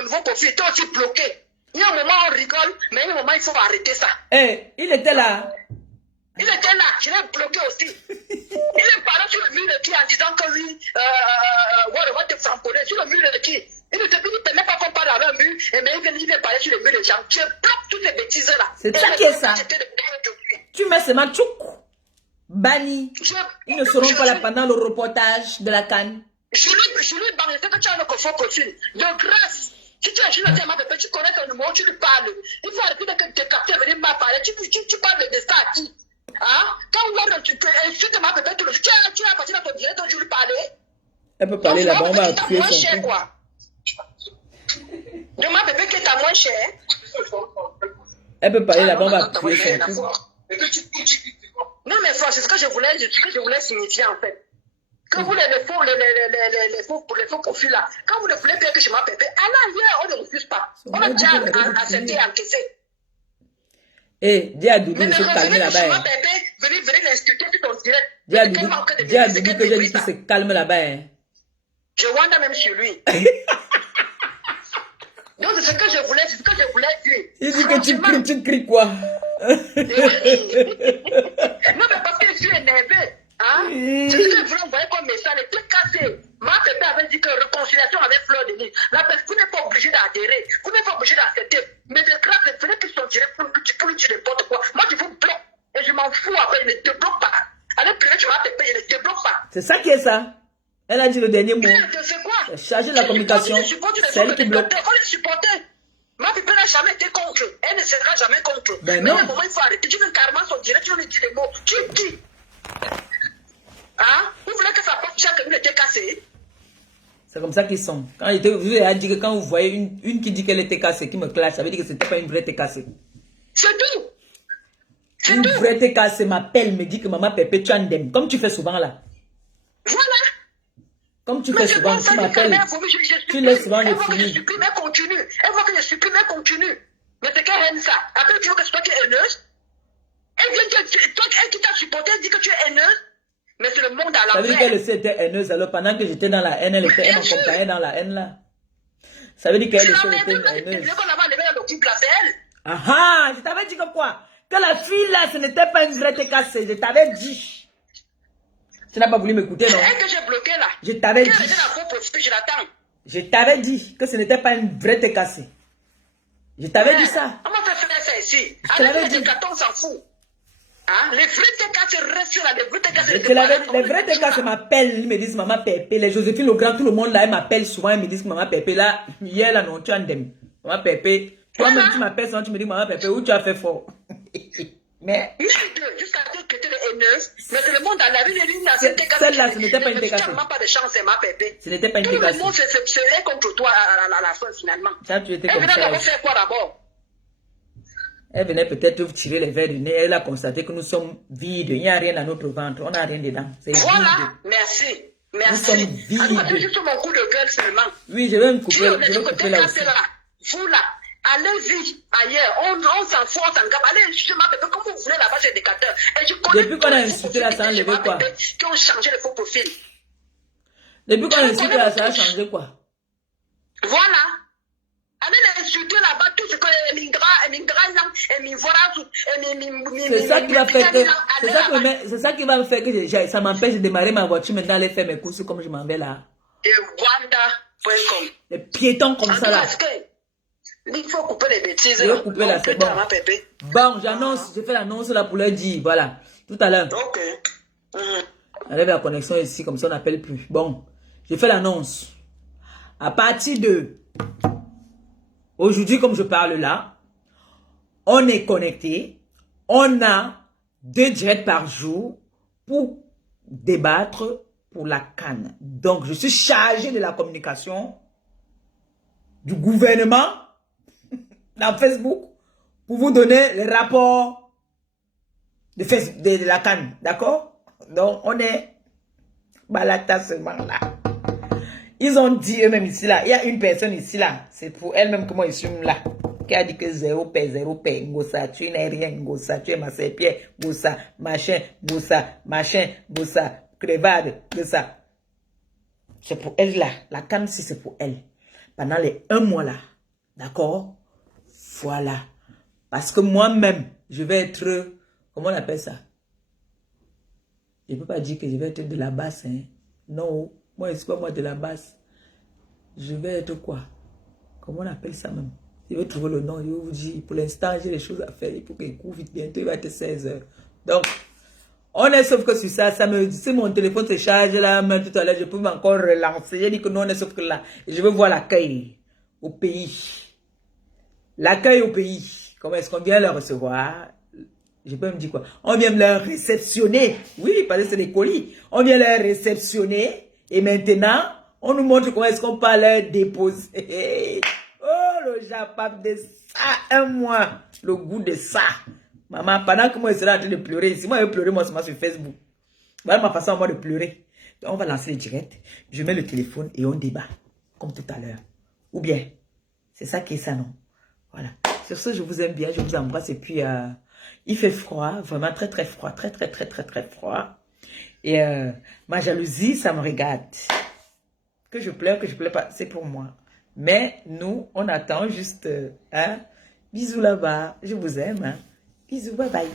nouveau profil, toi aussi bloqué. Il y a un moment on rigole, mais il y a un moment il faut arrêter ça. Eh, il était là. Il était là, je l'ai bloqué aussi. Il est parlé sur le mur de qui en disant que lui, on va te framponner sur le mur de qui. Il ne te met pas qu'on parle avec un mur, mais il vient parler sur le mur de gens. Tu bloques toutes ces bêtises-là. C'est ça qui est ça. Tu mets seulement tchouk, banni. Ils ne seront pas là pendant le reportage de la canne. Je lui parle, c'est que tu as un faux profil. De grâce. Si tu es jeune, tu connais ton numéro, tu lui parles. Il faut arrêter de te capter, venir me parler. Tu parles de ça à qui? Hein? Quand tu insultes ma bébé, tu as parti dans ton direct, je lui parler. Elle peut parler là-bas, on va appuyer son cher, quoi. De ma bébé qui est à moins cher. Elle peut parler là-bas, on va appuyer son cul. Non, mais frère, c'est ce que je voulais signifier en fait. Que vous les faux profils là, quand vous ne voulez pas que je m'appelle, allez ailleurs, on ne refuse pas. On a déjà accepté et encaissé. Eh, dis à Doudou de se calmer là-bas. Venez l'insulter sur ton direct. Dis à Doudou que j'ai dit qu'il se calme là-bas. Je wanda même sur lui. Donc c'est ce que je voulais dire. Il dit que tu cries quoi? Non, mais parce que je suis énervé. Hein? C'est ce que je voulais envoyer comme message. Les trucs cassés. Ma pépé avait dit que réconciliation avec Fleur de Lys. La personne, vous n'êtes pas obligé d'adhérer. Vous n'êtes pas obligé d'accepter. Mais de grâce, il fallait qu'ils sont tirés pour lui dire n'importe quoi. Moi, je vous bloque. Et je m'en fous après. Il ne te bloque pas. Allez, pleurer, tu m'as pépé. Il ne te bloque pas. C'est ça qui est ça. Elle a dit le dernier mot. C'est quoi? Charger la communication. C'est elle qui bloque. On les supporter. Ma pépé n'a jamais été contre. Elle ne sera jamais contre. Ben mais non. à un moment, il faut arrêter. Tu veux carrément son direct, tu veux lui dire les mots. Tu es qui? Hein? Vous voulez que ça passe chaque minute était cassée? C'est comme ça qu'ils sont. Quand je vous ai dit que quand vous voyez une qui dit qu'elle était cassée, qui me clash, ça veut dire que c'était pas une vraie TKC. C'est tout. Une vraie TKC m'appelle, me dit que maman Pépé, tu en comme tu fais souvent là. Voilà. Comme tu fais souvent, tu m'appelles. Tu laisses souvent le film. Elle voit que je supprime, elle continue. Elle voit que je supprime, elle continue. Mais c'est qu'elle aime ça. Après, tu veux que c'est toi qui es haineuse? Elle vient toi, elle qui t'a supporté, elle dit que tu es haineuse. Mais c'est le monde à Ça veut dire l'envers. qu'elle aussi était haineuse. Alors pendant que j'étais dans la haine, elle m'accompagnait dans la haine là. Ça veut dire qu'elle C'est aussi la était même haineuse. chose qu'on avait enlevé dans le couple, là, c'est elle. Ah ah, je t'avais dit que quoi? Que la fille là, ce n'était pas une vraie TKC. Je t'avais dit. Tu n'as pas voulu m'écouter, non? C'est elle que j'ai bloqué là. Je t'avais dit. Elle était dans le profil, je l'attends. Je t'avais dit que ce n'était pas une vraie TKC. Je t'avais dit ça. Comment faire ça ici? Je te l'avais Avec les dit. cartons, on s'en fout. Hein? Les vrais TKC restent là, les vrais TKC. Les vrais TKC m'appellent, ils me disent Maman Pépé. Les Joséphine Legrand, tout le monde là, ils m'appellent souvent, ils me disent Maman Pépé. Là, hier là, non, tu as un dem. Maman Pépé. Toi-même, tu m'appelles souvent, tu me dis Maman Pépé, où tu as fait fort? Mais. Jusqu'à ce que tu es haineuse. Mais c'est le monde à la vie, c'est TKC. Celle-là, ce n'était pas une TKC. Tu n'as pas de chance, c'est ma Pépé. Ce n'était pas une Tout le TKC. monde c'est contre toi à la fin finalement. Ça, tu étais Elle comme venait ça. d'abord faire quoi d'abord? Elle venait peut-être tirer les verres du nez. Elle a constaté que nous sommes vides. Il n'y a rien dans notre ventre. On n'a rien dedans. C'est Voilà, vide. merci. Nous Merci. sommes vides. Alors, je suis sur mon coup de gueule seulement. Oui, je vais me couper. Tu es Je vais couper là aussi. Vous là, allez-y ailleurs. On s'en fout, on s'en gabe. Allez, justement, comme vous voulez là-bas, j'ai des capteurs. Et je connais Depuis qu'on a insulté là, ça a enlevé quoi? qui ont changé le faux profil. Depuis qu'on a insulté là, ça a changé quoi? Voilà. Allez l'insulter là-bas, tout ce que c'est ça qui va faire que c'est ça qui va me faire que ça m'empêche de démarrer ma voiture maintenant aller faire mes courses comme je m'en vais là. Et Wanda.com. Les piétons comme ça là. Il faut couper les bêtises. Je vais couper là, c'est bon. Bon, j'annonce, je fais l'annonce là pour leur dire, voilà, tout à l'heure. Ok. Enlève la connexion ici, comme ça on n'appelle plus. Bon, je fais l'annonce. À partir de aujourd'hui, comme je parle là, on est connecté. On a 2 directs par jour pour débattre pour la CAN. Donc, je suis chargé de la communication du gouvernement dans Facebook pour vous donner les rapports de la CAN. D'accord? Donc, on est balata seulement là. Ils ont dit eux-mêmes ici là, il y a une personne ici là, c'est pour elle-même que moi je suis là, qui a dit que 0 paix, ngosa, tu n'es rien, ngosa, tu es ma serpillère, ngosa, machin, crevade, ngosa. C'est pour elle là, la canne si c'est pour elle. Pendant les 1 mois là, d'accord? Voilà. Parce que moi-même, je vais être, comment on appelle ça? Je ne peux pas dire que je vais être de la basse, hein. Non. Moi, je ne suis pas moi de la base. Je vais être quoi? Comment on appelle ça même? Je vais trouver le nom. Je vais vous dire, pour l'instant, j'ai des choses à faire. Il faut qu'il court vite. Bientôt, il va être 16 h. Donc, on est sauf que sur ça, si mon téléphone se charge là, même tout à l'heure, je peux encore relancer. J'ai dit que non, on est sauf que là. Je veux voir l'accueil au pays. L'accueil au pays. Comment est-ce qu'on vient le recevoir? Je peux me dire quoi? On vient leur réceptionner. Oui, parce que c'est des colis. On vient leur réceptionner. Et maintenant, on nous montre comment est-ce qu'on peut leur déposer. Oh, le japap de ça, 1 mois. Le goût de ça. Maman, pendant que moi, je serai en train de pleurer ici, moi, je vais pleurer moi sur Facebook. Voilà ma façon à moi de pleurer. Donc, on va lancer le direct. Je mets le téléphone et on débat. Comme tout à l'heure. Ou bien, c'est ça qui est ça, non? Voilà. Sur ce, je vous aime bien, je vous embrasse. Et puis, il fait froid, vraiment très, très froid. Très, très, très, très, très froid. Et ma jalousie, ça me regarde. Que je pleure pas, c'est pour moi. Mais nous, on attend juste, hein. Bisous là-bas, je vous aime, hein. Bisous, bye bye.